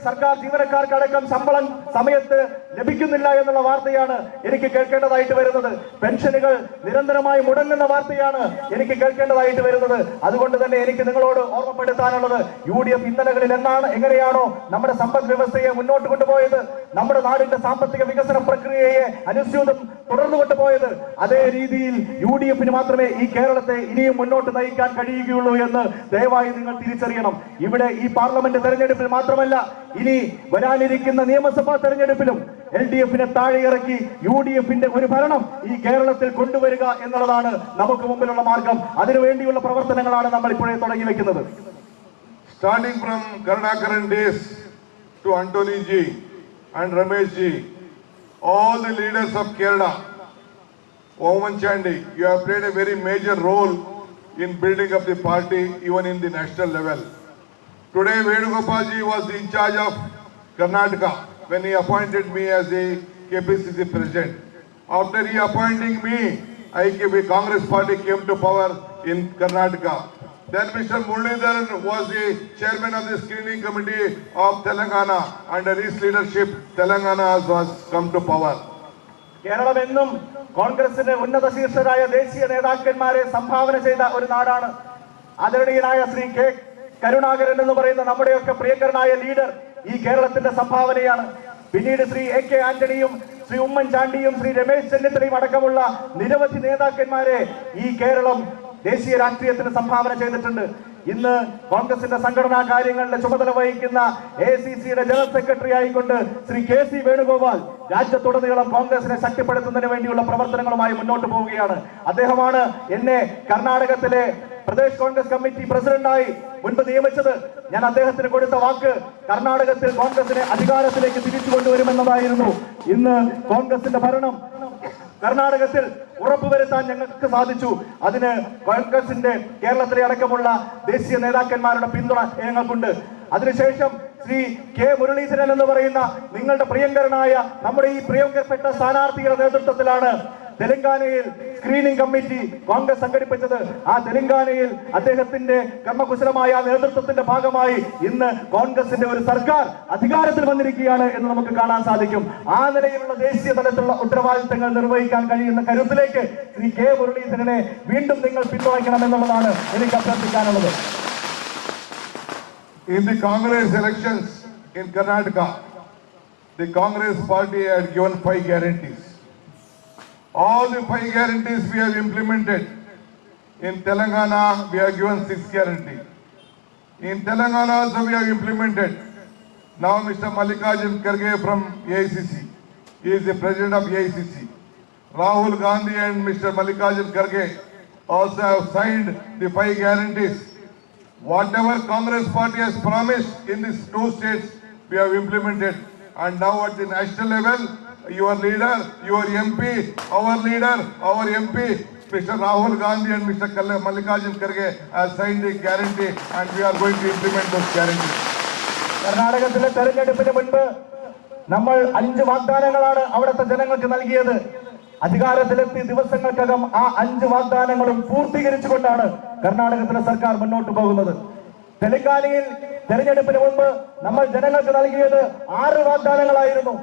സർക്കാർ ജീവനക്കാർക്കടക്കം ശമ്പളം സമയത്ത് ലഭിക്കുന്നില്ല എന്നുള്ള വാർത്തയാണ് എനിക്ക് കേൾക്കേണ്ടതായിട്ട് വരുന്നത്. പെൻഷനുകൾ നിരന്തരമായി മുടങ്ങുന്ന വാർത്തയാണ് എനിക്ക് കേൾക്കേണ്ടതായിട്ട് വരുന്നത്. അതുകൊണ്ട് തന്നെ എനിക്ക് നിങ്ങളോട് ഓർമ്മപ്പെടുത്താനുള്ളത്, UDF ഇന്നലകളിൽ എങ്ങനെയാണോ നമ്മുടെ സമ്പദ് വ്യവസ്ഥയെ മുന്നോട്ട് കൊണ്ടുപോയത്, നമ്മുടെ നാടിന്റെ സാമ്പത്തിക വികസന പ്രക്രിയയെ അനുസ്യൂതം തുടർന്നു കൊണ്ടുപോയത്, അതേ രീതിയിൽ UDFന് മാത്രമേ ഈ കേരളത്തെ ഇനിയും മുന്നോട്ട് നയിക്കാൻ കഴിയുകയുള്ളൂ എന്ന് ദയവായി നിങ്ങൾ തിരിച്ചറിയണം. ഇവിടെ ഈ പാർലമെന്റ് തെരഞ്ഞെടുപ്പിൽ മാത്രമല്ല, ഇനി വരാനിരിക്കുന്ന നിയമസഭാ തെരഞ്ഞെടുപ്പിലും LDFനെ താഴെ ഇറക്കി UDFന്റെ ഒരു ഭരണം ഈ കേരളത്തിൽ കൊണ്ടുവരിക എന്നുള്ളതാണ് നമുക്ക് മുമ്പിലുള്ള മാർഗം. അതിനുവേണ്ടിയുള്ള പ്രവർത്തനങ്ങളാണ് നമ്മൾ ഇപ്പോഴേ തുടങ്ങി വെക്കുന്നത്. Starting from Karnakaran days to Antony ji and Ramesh ji, all the leaders of Kerala, Oman Chandi, you have played a very major role in building up the party even in the national level. Today, Venugopal ji was in charge of Karnataka when he appointed me as the KPCC president. After he appointing me, IKB Congress party came to power in Karnataka. Then Mr. Muralidharan was the chairman of the screening committee of Telangana. Under his leadership, Telangana has come to power. Keralam എന്നും കോൺഗ്രസിന്റെ ഉന്നത ശീർഷരായ ദേശീയ നേതാക്കന്മാരെ സംഭാവന ചെയ്ത ഒരു നാടാണ്. ആദരണീയനായ ശ്രീ കെ കരുണാകരൻ എന്ന് പറയുന്ന നമ്മുടെയൊക്കെ പ്രിയങ്കരനായ ലീഡർ ഈ കേരളത്തിന്റെ സംഭാവനയാണ്. പിന്നീട് ശ്രീ AK ആന്റണിയും ശ്രീ ഉമ്മൻചാണ്ടിയും ശ്രീ രമേശ് ചെന്നിത്തലയും അടക്കമുള്ള നിരവധി നേതാക്കന്മാരെ ഈ കേരളം ദേശീയ രാഷ്ട്രീയത്തിന് സംഭാവന ചെയ്തിട്ടുണ്ട്. ഇന്ന് കോൺഗ്രസിന്റെ സംഘടനാ കാര്യങ്ങളുടെ ചുമതല വഹിക്കുന്ന ACCയുടെ ജനറൽ സെക്രട്ടറി ആയിക്കൊണ്ട് ശ്രീ KC വേണുഗോപാൽ രാജ്യത്തുടനീളം കോൺഗ്രസിനെ ശക്തിപ്പെടുത്തുന്നതിന് വേണ്ടിയുള്ള പ്രവർത്തനങ്ങളുമായി മുന്നോട്ട് പോവുകയാണ്. അദ്ദേഹമാണ് എന്നെ കർണാടകത്തിലെ പ്രദേശ് കോൺഗ്രസ് കമ്മിറ്റി പ്രസിഡന്റായി മുൻപ് നിയമിച്ചത്. ഞാൻ അദ്ദേഹത്തിന് കൊടുത്ത വാക്ക് കർണാടകത്തിൽ കോൺഗ്രസിനെ അധികാരത്തിലേക്ക് തിരിച്ചു കൊണ്ടുവരുമെന്നതായിരുന്നു. ഇന്ന് കോൺഗ്രസിന്റെ ഭരണം കർണാടകത്തിൽ ഉറപ്പുവരുത്താൻ ഞങ്ങൾക്ക് സാധിച്ചു. അതിന് കോൺഗ്രസിന്റെ കേരളത്തിലെ അടക്കമുള്ള ദേശീയ നേതാക്കന്മാരുടെ പിന്തുണ ഞങ്ങൾക്കുണ്ട്. അതിനുശേഷം ശ്രീ കെ മുരളീധരൻ എന്ന് പറയുന്ന നിങ്ങളുടെ പ്രിയങ്കരനായ നമ്മുടെ ഈ പ്രിയങ്കരപ്പെട്ട സ്ഥാനാർത്ഥിയുടെ നേതൃത്വത്തിലാണ് തെലങ്കാനയിൽ സ്ക്രീനിംഗ് കമ്മിറ്റി കോൺഗ്രസ് സംഘടിപ്പിച്ചത്. ആ തെലങ്കാനയിൽ അദ്ദേഹത്തിന്റെ കർമ്മകുശലമായ നേതൃത്വത്തിന്റെ ഭാഗമായി ഇന്ന് കോൺഗ്രസിന്റെ ഒരു സർക്കാർ അധികാരത്തിൽ വന്നിരിക്കുകയാണ് എന്ന് നമുക്ക് കാണാൻ സാധിക്കും. ആ നിലയിലുള്ള ദേശീയ തലത്തിലുള്ള ഉത്തരവാദിത്തങ്ങൾ നിർവഹിക്കാൻ കഴിയുന്ന കരുത്തിലേക്ക് ശ്രീ കെ മുരളീധരനെ വീണ്ടും നിങ്ങൾ പിന്തുണയ്ക്കണം എന്നുള്ളതാണ് എനിക്ക് അഭ്യർത്ഥിക്കാനുള്ളത്. In the Congress elections in Karnataka, the Congress party had given 5 guarantees. All the 5 guarantees we have implemented. In Telangana, we have given 6 guarantees. In Telangana also we have implemented. Now Mr. Mallikarjun Kharge from AICC, he is the president of AICC. Rahul Gandhi and Mr. Mallikarjun Kharge also have signed the 5 guarantees. Whatever Congress party has promised in these 2 states, we have implemented. And now at the national level, your leader, your MP, our leader, our MP, Mr. Rahul Gandhi and Mr. Mallikarjun Kharge have signed the guarantee, and we are going to implement those guarantees. കർണാടകത്തിലെ തെരഞ്ഞെടുപ്പിന് മുൻപ് നമ്മൾ 5 വാഗ്ദാനങ്ങളാണ് അവിടുത്തെ ജനങ്ങൾക്ക് നൽകിയത്. അധികാരത്തിലെത്തിയ ദിവസങ്ങൾക്കകം ആ 5 വാഗ്ദാനങ്ങളും പൂർത്തീകരിച്ചുകൊണ്ടാണ് കർണാടകത്തിലെ സർക്കാർ മുന്നോട്ട് പോകുന്നത്. തെലങ്കാനയിൽ തെരഞ്ഞെടുപ്പിന് മുമ്പ് നമ്മൾ ജനങ്ങൾക്ക് നൽകിയത് 6 വാഗ്ദാനങ്ങളായിരുന്നു.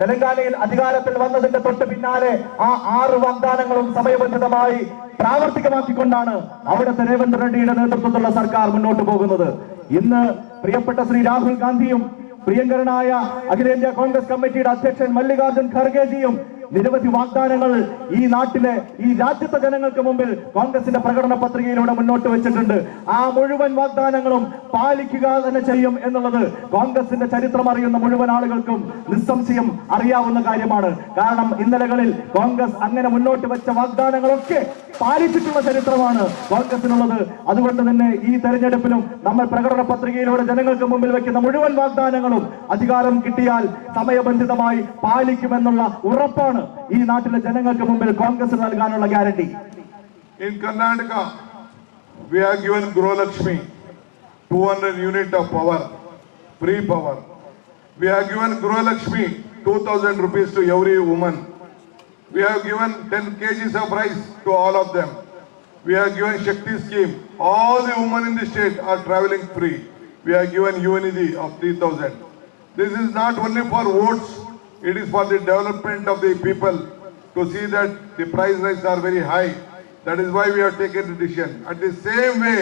തെലങ്കാനയിൽ അധികാരത്തിൽ വന്നതിന്റെ തൊട്ട് പിന്നാലെ ആ 6 വാഗ്ദാനങ്ങളും സമയബന്ധിതമായി പ്രാവർത്തികമാക്കിക്കൊണ്ടാണ് അവിടുത്തെ രേവന്ത് റെഡ്ഡിയുടെ നേതൃത്വത്തിലുള്ള സർക്കാർ മുന്നോട്ട് പോകുന്നത്. ഇന്ന് പ്രിയപ്പെട്ട ശ്രീ രാഹുൽ ഗാന്ധിയും പ്രിയങ്കരനായ അഖിലേന്ത്യാ കോൺഗ്രസ് കമ്മിറ്റിയുടെ അധ്യക്ഷൻ മല്ലികാർജുൻ ഖർഗെജിയും നിരവധി വാഗ്ദാനങ്ങൾ ഈ നാട്ടിലെ ഈ രാജ്യത്തെ ജനങ്ങൾക്ക് മുമ്പിൽ കോൺഗ്രസിന്റെ പ്രകടന പത്രികയിലൂടെ മുന്നോട്ട് വെച്ചിട്ടുണ്ട്. ആ മുഴുവൻ വാഗ്ദാനങ്ങളും പാലിക്കുക തന്നെ ചെയ്യും എന്നുള്ളത് കോൺഗ്രസിന്റെ ചരിത്രം അറിയുന്ന മുഴുവൻ ആളുകൾക്കും നിസ്സംശയം അറിയാവുന്ന കാര്യമാണ്. കാരണം ഇന്നലകളിൽ കോൺഗ്രസ് അങ്ങനെ മുന്നോട്ട് വെച്ച വാഗ്ദാനങ്ങളൊക്കെ പാലിച്ചിട്ടുള്ള ചരിത്രമാണ് കോൺഗ്രസിനുള്ളത്. അതുകൊണ്ട് തന്നെ ഈ തെരഞ്ഞെടുപ്പിലും നമ്മൾ പ്രകടന പത്രികയിലൂടെ ജനങ്ങൾക്ക് മുമ്പിൽ വെക്കുന്ന മുഴുവൻ വാഗ്ദാനങ്ങളും അധികാരം കിട്ടിയാൽ സമയബന്ധിതമായി പാലിക്കുമെന്നുള്ള ഉറപ്പാണ് ഈ നാട്ടിലെ ജനങ്ങൾക്ക് മുമ്പിൽ കോൺഗ്രസ് നൽകാനുള്ള guarantee. In Karnataka, we have given Grolakshmi 200 unit of power, free power. We have given Grolakshmi 2,000 rupees to every woman. We have given 10 kgs of rice to all of them. We have given Shakti scheme. All the women in the state are traveling free. We have given UNIDI of 3,000. This is not only for votes, it is for the development of the people to see that the price rise are very high. That is why we have taken the decision. At the same way,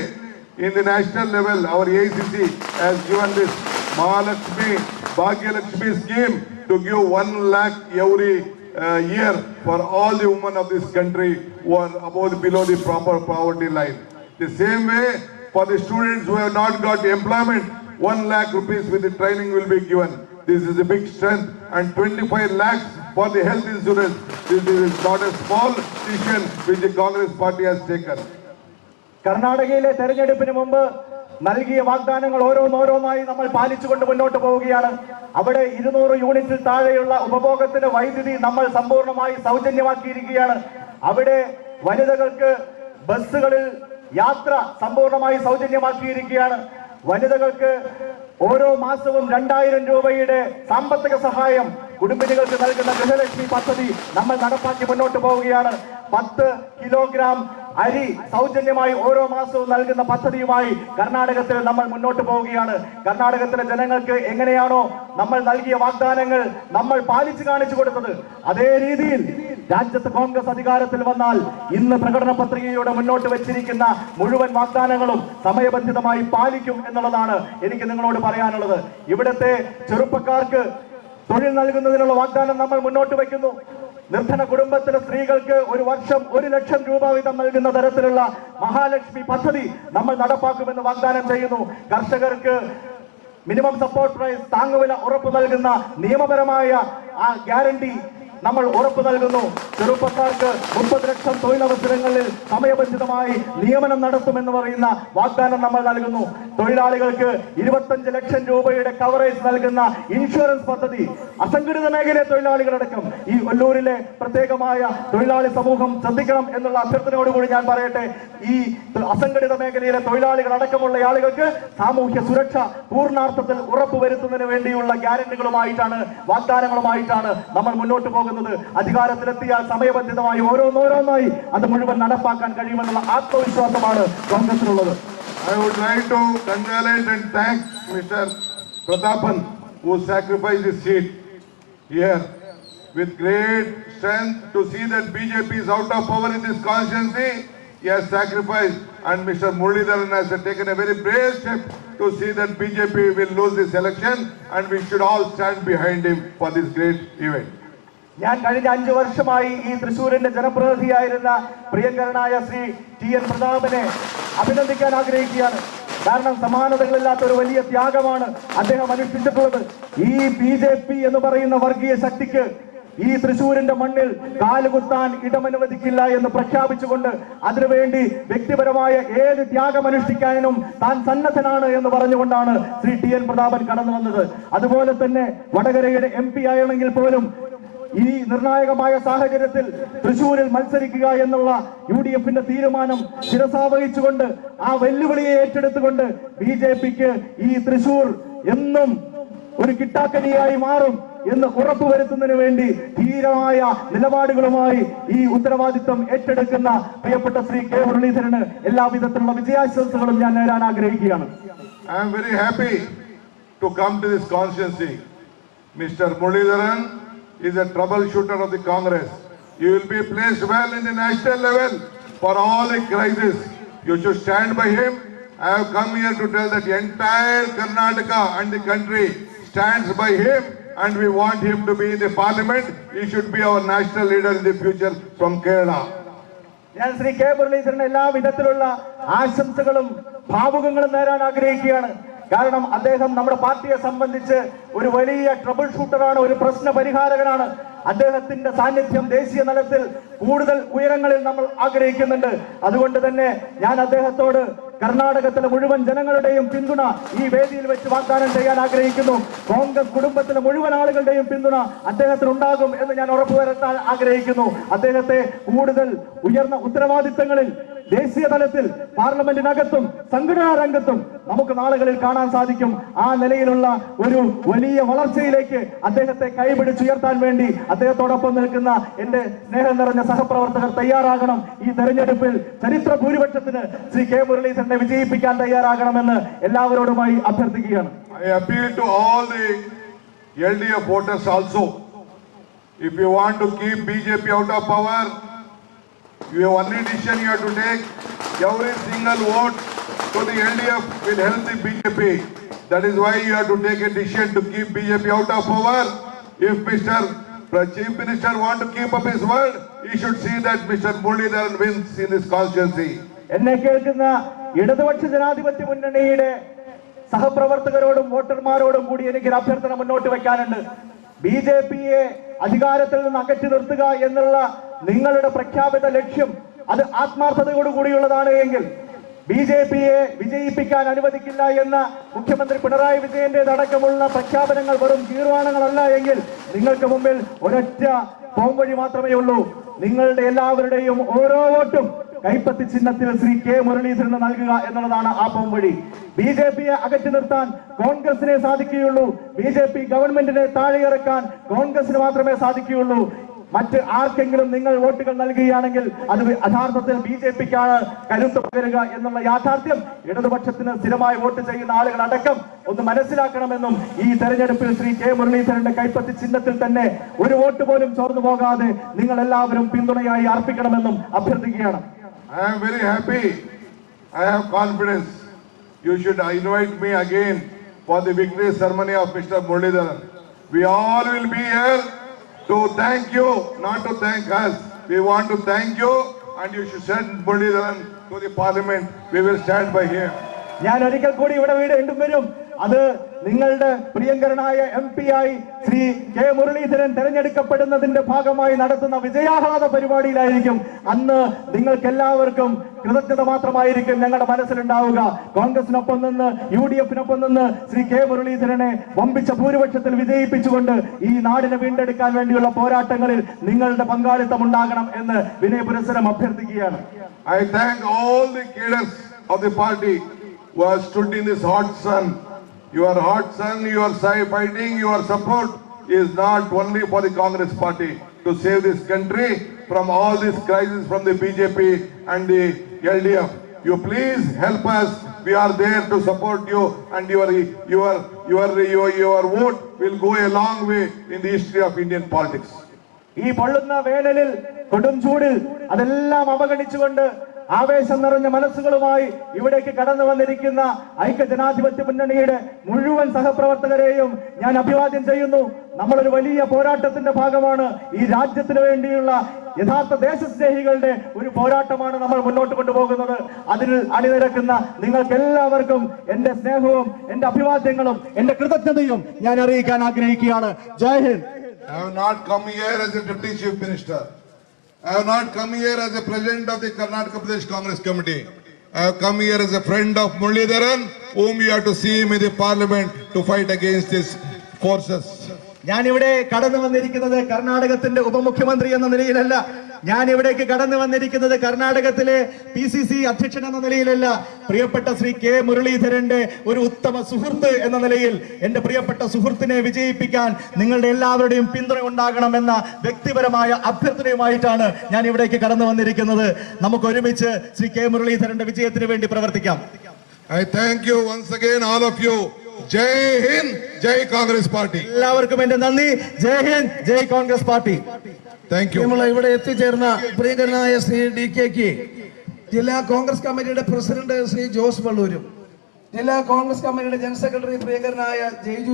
in the national level, our AICC has given this Mahalakshmi, Bhagyalakshmi scheme to give 1 lakh every year for all the women of this country who are below the proper poverty line. The same way, for the students who have not got employment, 1 lakh rupees with the training will be given. This is a big strength, and 25 lakhs for the health insurance. This is not a small decision which the Congress party has taken. കർണാടകയിലെ തെരഞ്ഞെടുപ്പിന് മുമ്പ് നൽകിയ വാഗ്ദാനങ്ങൾ ഓരോന്നോരോന്നായി നമ്മൾ പാലിച്ചുകൊണ്ട് മുന്നോട്ട് പോവുകയാണ്. അവിടെ 200 യൂണിറ്റിൽ താഴെയുള്ള ഉപഭോഗത്തിന് വൈദ്യുതി നമ്മൾ സമ്പൂർണ്ണമായി സൗജന്യമാക്കിയിരിക്കുകയാണ്. അവിടെ വനിതകൾക്ക് ബസ്സുകളിൽ യാത്ര സമ്പൂർണ്ണമായി സൗജന്യമാക്കിയിരിക്കുകയാണ്. വനിതകൾക്ക് ഓരോ മാസവും 2000 രൂപയുടെ സാമ്പത്തിക സഹായം കുടുംബിനികൾക്ക് നൽകുന്ന ഗൃഹലക്ഷ്മി പദ്ധതി നമ്മൾ നടപ്പാക്കി മുന്നോട്ട് പോവുകയാണ്. 10 കിലോഗ്രാം അരി സൗജന്യമായി ഓരോ മാസവും നൽകുന്ന പദ്ധതിയുമായി കർണാടകത്തിൽ നമ്മൾ മുന്നോട്ട് പോവുകയാണ്. കർണാടകത്തിലെ ജനങ്ങൾക്ക് എങ്ങനെയാണോ നമ്മൾ നൽകിയ വാഗ്ദാനങ്ങൾ നമ്മൾ പാലിച്ചു കാണിച്ചു കൊടുത്തത്, അതേ രീതിയിൽ രാജ്യത്ത് കോൺഗ്രസ് അധികാരത്തിൽ വന്നാൽ ഇന്ന് പ്രകടന പത്രികയുടെ മുന്നോട്ട് വെച്ചിരിക്കുന്ന മുഴുവൻ വാഗ്ദാനങ്ങളും സമയബന്ധിതമായി പാലിക്കും എന്നുള്ളതാണ് എനിക്ക് നിങ്ങളോട് പറയാനുള്ളത്. ഇവിടുത്തെ ചെറുപ്പക്കാർക്ക് തൊഴിൽ നൽകുന്നതിനുള്ള വാഗ്ദാനം നമ്മൾ മുന്നോട്ട് വയ്ക്കുന്നു. നിർധന കുടുംബത്തിലെ സ്ത്രീകൾക്ക് ഒരു വർഷം 1 ലക്ഷം രൂപ വീതം നൽകുന്ന തരത്തിലുള്ള മഹാലക്ഷ്മി പദ്ധതി നമ്മൾ നടപ്പാക്കുമെന്ന് വാഗ്ദാനം ചെയ്യുന്നു. കർഷകർക്ക് മിനിമം സപ്പോർട്ട് പ്രൈസ് താങ്ങുവില ഉറപ്പു നൽകുന്ന നിയമപരമായ ആ ഗ്യാരണ്ടി നമ്മൾ ഉറപ്പ് നൽകുന്നു. ചെറുപ്പക്കാർക്ക് 30 ലക്ഷം തൊഴിലവസരങ്ങളിൽ സമയബന്ധിതമായി നിയമനം നടത്തുമെന്ന് പറയുന്ന വാഗ്ദാനം നമ്മൾ നൽകുന്നു. തൊഴിലാളികൾക്ക് 25 ലക്ഷം രൂപയുടെ കവറേജ് നൽകുന്ന ഇൻഷുറൻസ് പദ്ധതി അസംഘടിത മേഖലയിലെ തൊഴിലാളികളടക്കം ഈ ഒല്ലൂരിലെ പ്രത്യേകമായ തൊഴിലാളി സമൂഹം ശ്രദ്ധിക്കണം എന്നുള്ള അഭ്യർത്ഥനയോടുകൂടി ഞാൻ പറയട്ടെ, ഈ അസംഘടിത മേഖലയിലെ തൊഴിലാളികൾ അടക്കമുള്ള ആളുകൾക്ക് സാമൂഹ്യ സുരക്ഷ പൂർണ്ണാർത്ഥത്തിൽ ഉറപ്പുവരുത്തുന്നതിന് വേണ്ടിയുള്ള ഗ്യാരണ്ടികളുമായിട്ടാണ്, വാഗ്ദാനങ്ങളുമായിട്ടാണ് നമ്മൾ മുന്നോട്ട് പോകുന്നത്. അധികാരത്തിലെത്തിയാൽ സമയബന്ധിതമായി ഓരോന്നോരോന്നായി അത് മുഴുവൻ നടപ്പാക്കാൻ കഴിയുമെന്നുള്ള ആത്മവിശ്വാസമാണ് കോൺഗ്രസിനുള്ളത്. I would like to congratulate and thank Mr. Prathapan, who sacrificed his seat here with great strength to see that BJP is out of power in this constituency. He has sacrificed, and Mr. Muralidharan has taken a very brave step to see that BJP will lose this election, and we should all stand behind him for this great event. ഞാൻ കഴിഞ്ഞ 5 വർഷമായി ഈ തൃശ്ശൂരിന്റെ ജനപ്രതിനിധിയായിരുന്ന പ്രിയങ്കരനായ Shri TN പ്രതാപനെ അഭിനന്ദിക്കാൻ ആഗ്രഹിക്കുകയാണ്. കാരണം സമാനതകളില്ലാത്ത ഒരു വലിയ ത്യാഗമാണ് അദ്ദേഹം അനുഷ്ഠിച്ചിട്ടുള്ളത്. ഈ BJP എന്ന് പറയുന്ന വർഗീയ ശക്തിക്ക് ഈ തൃശ്ശൂരിന്റെ മണ്ണിൽ കാലുകുത്താൻ ഇടമനുവദിക്കില്ല എന്ന് പ്രഖ്യാപിച്ചുകൊണ്ട് അതിനുവേണ്ടി വ്യക്തിപരമായ ഏത് ത്യാഗം അനുഷ്ഠിക്കാനും താൻ സന്നദ്ധനാണ് എന്ന് പറഞ്ഞുകൊണ്ടാണ് ശ്രീ TN പ്രതാപൻ കടന്നു വന്നത്. അതുപോലെ തന്നെ വടകരയുടെ MP ആണെങ്കിൽ പോലും ഈ നിർണായകമായ സാഹചര്യത്തിൽ തൃശ്ശൂരിൽ മത്സരിക്കുക എന്നുള്ള UDFന്റെ തീരുമാനം ശിരസാവഹിച്ചുകൊണ്ട് ആ വെല്ലുവിളിയെ ഏറ്റെടുത്തുകൊണ്ട് BJPക്ക് ഈ തൃശ്ശൂർ എന്നും ഒരു കിട്ടാക്കനിയായി മാറും എന്ന് ഉറപ്പുവരുത്തുന്നതിന് വേണ്ടി ധീരമായ നിലപാടുകളുമായി ഈ ഉത്തരവാദിത്വം ഏറ്റെടുക്കുന്ന പ്രിയപ്പെട്ട ശ്രീ K. മുരളീധരന് എല്ലാവിധത്തിലുള്ള വിജയാശംസകളും ഞാൻ നേരാൻ ആഗ്രഹിക്കുകയാണ്. I am very happy to come to this constituency. Mr. Muralidharan is a troubleshooter of the Congress. He will be placed well in the national level for all the crises. You should stand by him. I have come here to tell that the entire Karnataka and the country stands by him, and we want him to be in the parliament. He should be our national leader in the future from Kerala. ഞാൻ Shri K. മുരളീധരന് എല്ലാ വിധത്തിലുള്ള ആശംസകളും ഭാവുകങ്ങളും നേരാൻ ആഗ്രഹിക്കുകയാണ്. കാരണം അദ്ദേഹം നമ്മുടെ പാർട്ടിയെ സംബന്ധിച്ച് ഒരു വലിയ ട്രബിൾ ഷൂട്ടറാണ്, ഒരു പ്രശ്ന പരിഹാരകനാണ്. അദ്ദേഹത്തിന്റെ സാന്നിധ്യം ദേശീയ തലത്തിൽ കൂടുതൽ ഉയരങ്ങളിൽ നമ്മൾ ആഗ്രഹിക്കുന്നുണ്ട്. അതുകൊണ്ട് തന്നെ ഞാൻ അദ്ദേഹത്തോട് കർണാടകത്തിലെ മുഴുവൻ ജനങ്ങളുടെയും പിന്തുണ ഈ വേദിയിൽ വെച്ച് വാഗ്ദാനം ചെയ്യാൻ ആഗ്രഹിക്കുന്നു. കോൺഗ്രസ് കുടുംബത്തിലെ മുഴുവൻ ആളുകളുടെയും പിന്തുണ അദ്ദേഹത്തിന് ഉണ്ടാകും എന്ന് ഞാൻ ഉറപ്പുവരുത്താൻ ആഗ്രഹിക്കുന്നു. അദ്ദേഹത്തെ കൂടുതൽ ഉയർന്ന ഉത്തരവാദിത്തങ്ങളിൽ ദേശീയ തലത്തിൽ പാർലമെന്റിനകത്തും സംഘടനാ രംഗത്തും നമുക്ക് നാളുകളിൽ കാണാൻ സാധിക്കും. ആ നിലയിലുള്ള ഒരു വലിയ വളർച്ചയിലേക്ക് അദ്ദേഹത്തെ കൈപിടിച്ചുയർത്താൻ വേണ്ടി അദ്ദേഹത്തോടൊപ്പം നിൽക്കുന്ന എന്റെ സ്നേഹം നിറഞ്ഞ സഹപ്രവർത്തകർ തയ്യാറാകണം. ഈ തെരഞ്ഞെടുപ്പിൽ ചരിത്ര ഭൂരിപക്ഷത്തിന് ശ്രീ K. മുരളീധരനെ വിജയിപ്പിക്കാൻ തയ്യാറാകണമെന്ന് എല്ലാവരോടുമായി അഭ്യർത്ഥിക്കുകയാണ്. I appeal to all the LDF voters also. If you want to keep BJP out of power, you have only decision you have to take. Every single vote to the LDF will help the BJP. That is why you have to take a decision to keep BJP out of power. If Mr. Chief Minister want to keep up his word, he should see that Mr. Muralidharan wins in this constituency. എന്നെ കേൾക്കുന്ന ഇടതുപക്ഷ ജനാധിപത്യ മുന്നണിയുടെ സഹപ്രവർത്തകരോടും വോട്ടർമാരോടും കൂടി എനിക്കൊരു അഭ്യർത്ഥന മുന്നോട്ട് വെക്കാനുണ്ട്. BJPയെ അധികാരത്തിൽ നിന്ന് അകറ്റി നിർത്തുക എന്നുള്ള നിങ്ങളുടെ പ്രഖ്യാപിത ലക്ഷ്യം അത് ആത്മാർത്ഥതയോടുകൂടിയുള്ളതാണ് എങ്കിൽ BJPയെ വിജയിപ്പിക്കാൻ അനുവദിക്കില്ല എന്ന മുഖ്യമന്ത്രി പിണറായി വിജയന്റേതടക്കമുള്ള പ്രഖ്യാപനങ്ങൾ വെറും കീഴ്വാണങ്ങളല്ല എങ്കിൽ നിങ്ങൾക്ക് മുമ്പിൽ ഒരൊറ്റ പോംവഴി മാത്രമേ ഉള്ളൂ. നിങ്ങളുടെ എല്ലാവരുടെയും ഓരോ വോട്ടും കൈപ്പത്തി ചിഹ്നത്തിൽ ശ്രീ K. മുരളീധരന് നൽകുക എന്നുള്ളതാണ് ആ പോംവഴി. BJPയെ അകറ്റി നിർത്താൻ കോൺഗ്രസിനെ സാധിക്കുകയുള്ളൂ. BJP ഗവൺമെന്റിനെ താഴെയിറക്കാൻ കോൺഗ്രസിന് മാത്രമേ സാധിക്കുകയുള്ളൂ. മറ്റ് ആർക്കെങ്കിലും നിങ്ങൾ വോട്ടുകൾ നൽകുകയാണെങ്കിൽ അത് യഥാർത്ഥത്തിൽ BJPക്കാണ് കരുത്ത് പകരുക എന്നുള്ള യാഥാർത്ഥ്യം ഇടതുപക്ഷത്തിന് സ്ഥിരമായി വോട്ട് ചെയ്യുന്ന ആളുകൾ അടക്കം ഒന്ന് മനസ്സിലാക്കണമെന്നും ഈ തെരഞ്ഞെടുപ്പിൽ ശ്രീ K. മുരളീധരന്റെ കൈപ്പത്തി ചിഹ്നത്തിൽ തന്നെ ഒരു വോട്ട് പോലും ചോർന്നു പോകാതെ നിങ്ങൾ എല്ലാവരും പിന്തുണയായി അർപ്പിക്കണമെന്നും അഭ്യർത്ഥിക്കുകയാണ്. I am very happy. I have confidence. You should invite me again for the victory ceremony of Mr. Muralidharan. We all will be here to thank you, not to thank us. We want to thank you, and you should send Muralidharan to the parliament. We will stand by him. ഞാൻ ഒരിക്കൽ കൂടി ഇവിടെ വീണ്ടും വരും. അത് നിങ്ങളുടെ പ്രിയങ്കരനായ MP ആയി ശ്രീ കെ മുരളീധരൻ തെരഞ്ഞെടുക്കപ്പെടുന്നതിന്റെ ഭാഗമായി നടത്തുന്ന വിജയാഹ്ലാദ പരിപാടിയിലായിരിക്കും. അന്ന് നിങ്ങൾക്ക് എല്ലാവർക്കും കൃതജ്ഞത മാത്രമായിരിക്കും ഞങ്ങളുടെ മനസ്സിലുണ്ടാവുക. കോൺഗ്രസിനൊപ്പം നിന്ന് UDF-നൊപ്പം നിന്ന് ശ്രീ കെ മുരളീധരനെ വമ്പിച്ച ഭൂരിപക്ഷത്തിൽ വിജയിപ്പിച്ചുകൊണ്ട് ഈ നാടിനെ വീണ്ടെടുക്കാൻ വേണ്ടിയുള്ള പോരാട്ടങ്ങളിൽ നിങ്ങളുടെ പങ്കാളിത്തം ഉണ്ടാകണം എന്ന് വിനയപുരസ്സരം അഭ്യർത്ഥിക്കുകയാണ്. I thank all the cadres of the party who have stood in this hot sun. Your hot sun, your fighting, your support is not only for the Congress party to save this country from all this crisis from the BJP and the LDF. You please help us. We are there to support you, and your vote will go a long way in the history of Indian politics. ഈ പൊള്ളുന്ന വേനലിൽ കൊടും ചൂടിൽ അതെല്ലാം അവഗണിച്ചുകൊണ്ട് ആവേശം നിറഞ്ഞ മനസ്സുകളുമായി ഇവിടേക്ക് കടന്നു വന്നിരിക്കുന്ന ഐക്യജനാധിപത്യ മുന്നണിയുടെ മുഴുവൻ സഹപ്രവർത്തകരെയും ഞാൻ അഭിവാദ്യം ചെയ്യുന്നു. നമ്മളൊരു വലിയ പോരാട്ടത്തിന്റെ ഭാഗമാണ്. ഈ രാജ്യത്തിന് വേണ്ടിയുള്ള യഥാർത്ഥ ദേശസ്നേഹികളുടെ ഒരു പോരാട്ടമാണ് നമ്മൾ മുന്നോട്ട് കൊണ്ടുപോകുന്നത്. അതിൽ അണിനിരക്കുന്ന നിങ്ങൾക്ക് എല്ലാവർക്കും എന്റെ സ്നേഹവും എന്റെ അഭിവാദ്യങ്ങളും എന്റെ കൃതജ്ഞതയും ഞാൻ അറിയിക്കാൻ ആഗ്രഹിക്കുകയാണ്. ജയ് Hind. I have not come here as a deputy chief minister. I have not come here as a president of the Karnataka Pradesh Congress Committee. I have come here as a friend of Muralidharan, whom you have to see him in the parliament to fight against his forces. ഞാൻ ഇവിടെ കടന്നു വന്നിരിക്കുന്നത് കർണാടകത്തിന്റെ ഉപമുഖ്യമന്ത്രി എന്ന നിലയിലല്ല. ഞാൻ ഇവിടേക്ക് കടന്നു വന്നിരിക്കുന്നത് കർണാടകത്തിലെ PCC അധ്യക്ഷൻ എന്ന നിലയിലല്ല. പ്രിയപ്പെട്ട ശ്രീ കെ മുരളീധരന്റെ ഒരു ഉത്തമ സുഹൃത്ത് എന്ന നിലയിൽ എന്റെ പ്രിയപ്പെട്ട സുഹൃത്തിനെ വിജയിപ്പിക്കാൻ നിങ്ങളുടെ എല്ലാവരുടെയും പിന്തുണ ഉണ്ടാകണമെന്ന വ്യക്തിപരമായ അഭ്യർത്ഥനയുമായിട്ടാണ് ഞാൻ ഇവിടേക്ക് കടന്നു വന്നിരിക്കുന്നത്. നമുക്ക് ഒരുമിച്ച് ശ്രീ കെ മുരളീധരന്റെ വിജയത്തിന് വേണ്ടി പ്രവർത്തിക്കാം. I thank you once again, all of you. Jai Hind, Jai Congress Party. എല്ലാവർക്കും എന്റെ നന്ദി. ജയ് ഹിന്ദ്, ജയ് കോൺഗ്രസ് പാർട്ടി. Thank you. നമ്മൾ ഇവിടെ എത്തിച്ചേർന്ന പ്രിയങ്കരനായ ശ്രീ DKക്ക് ജില്ലാ കോൺഗ്രസ് കമ്മിറ്റിയുടെ പ്രസിഡന്റ് ശ്രീ ജോസ് വള്ളൂരും ജില്ലാ കോൺഗ്രസ് കമ്മിറ്റിയുടെ ജനറൽ സെക്രട്ടറി പ്രിയങ്കരനായ ജയ്ജു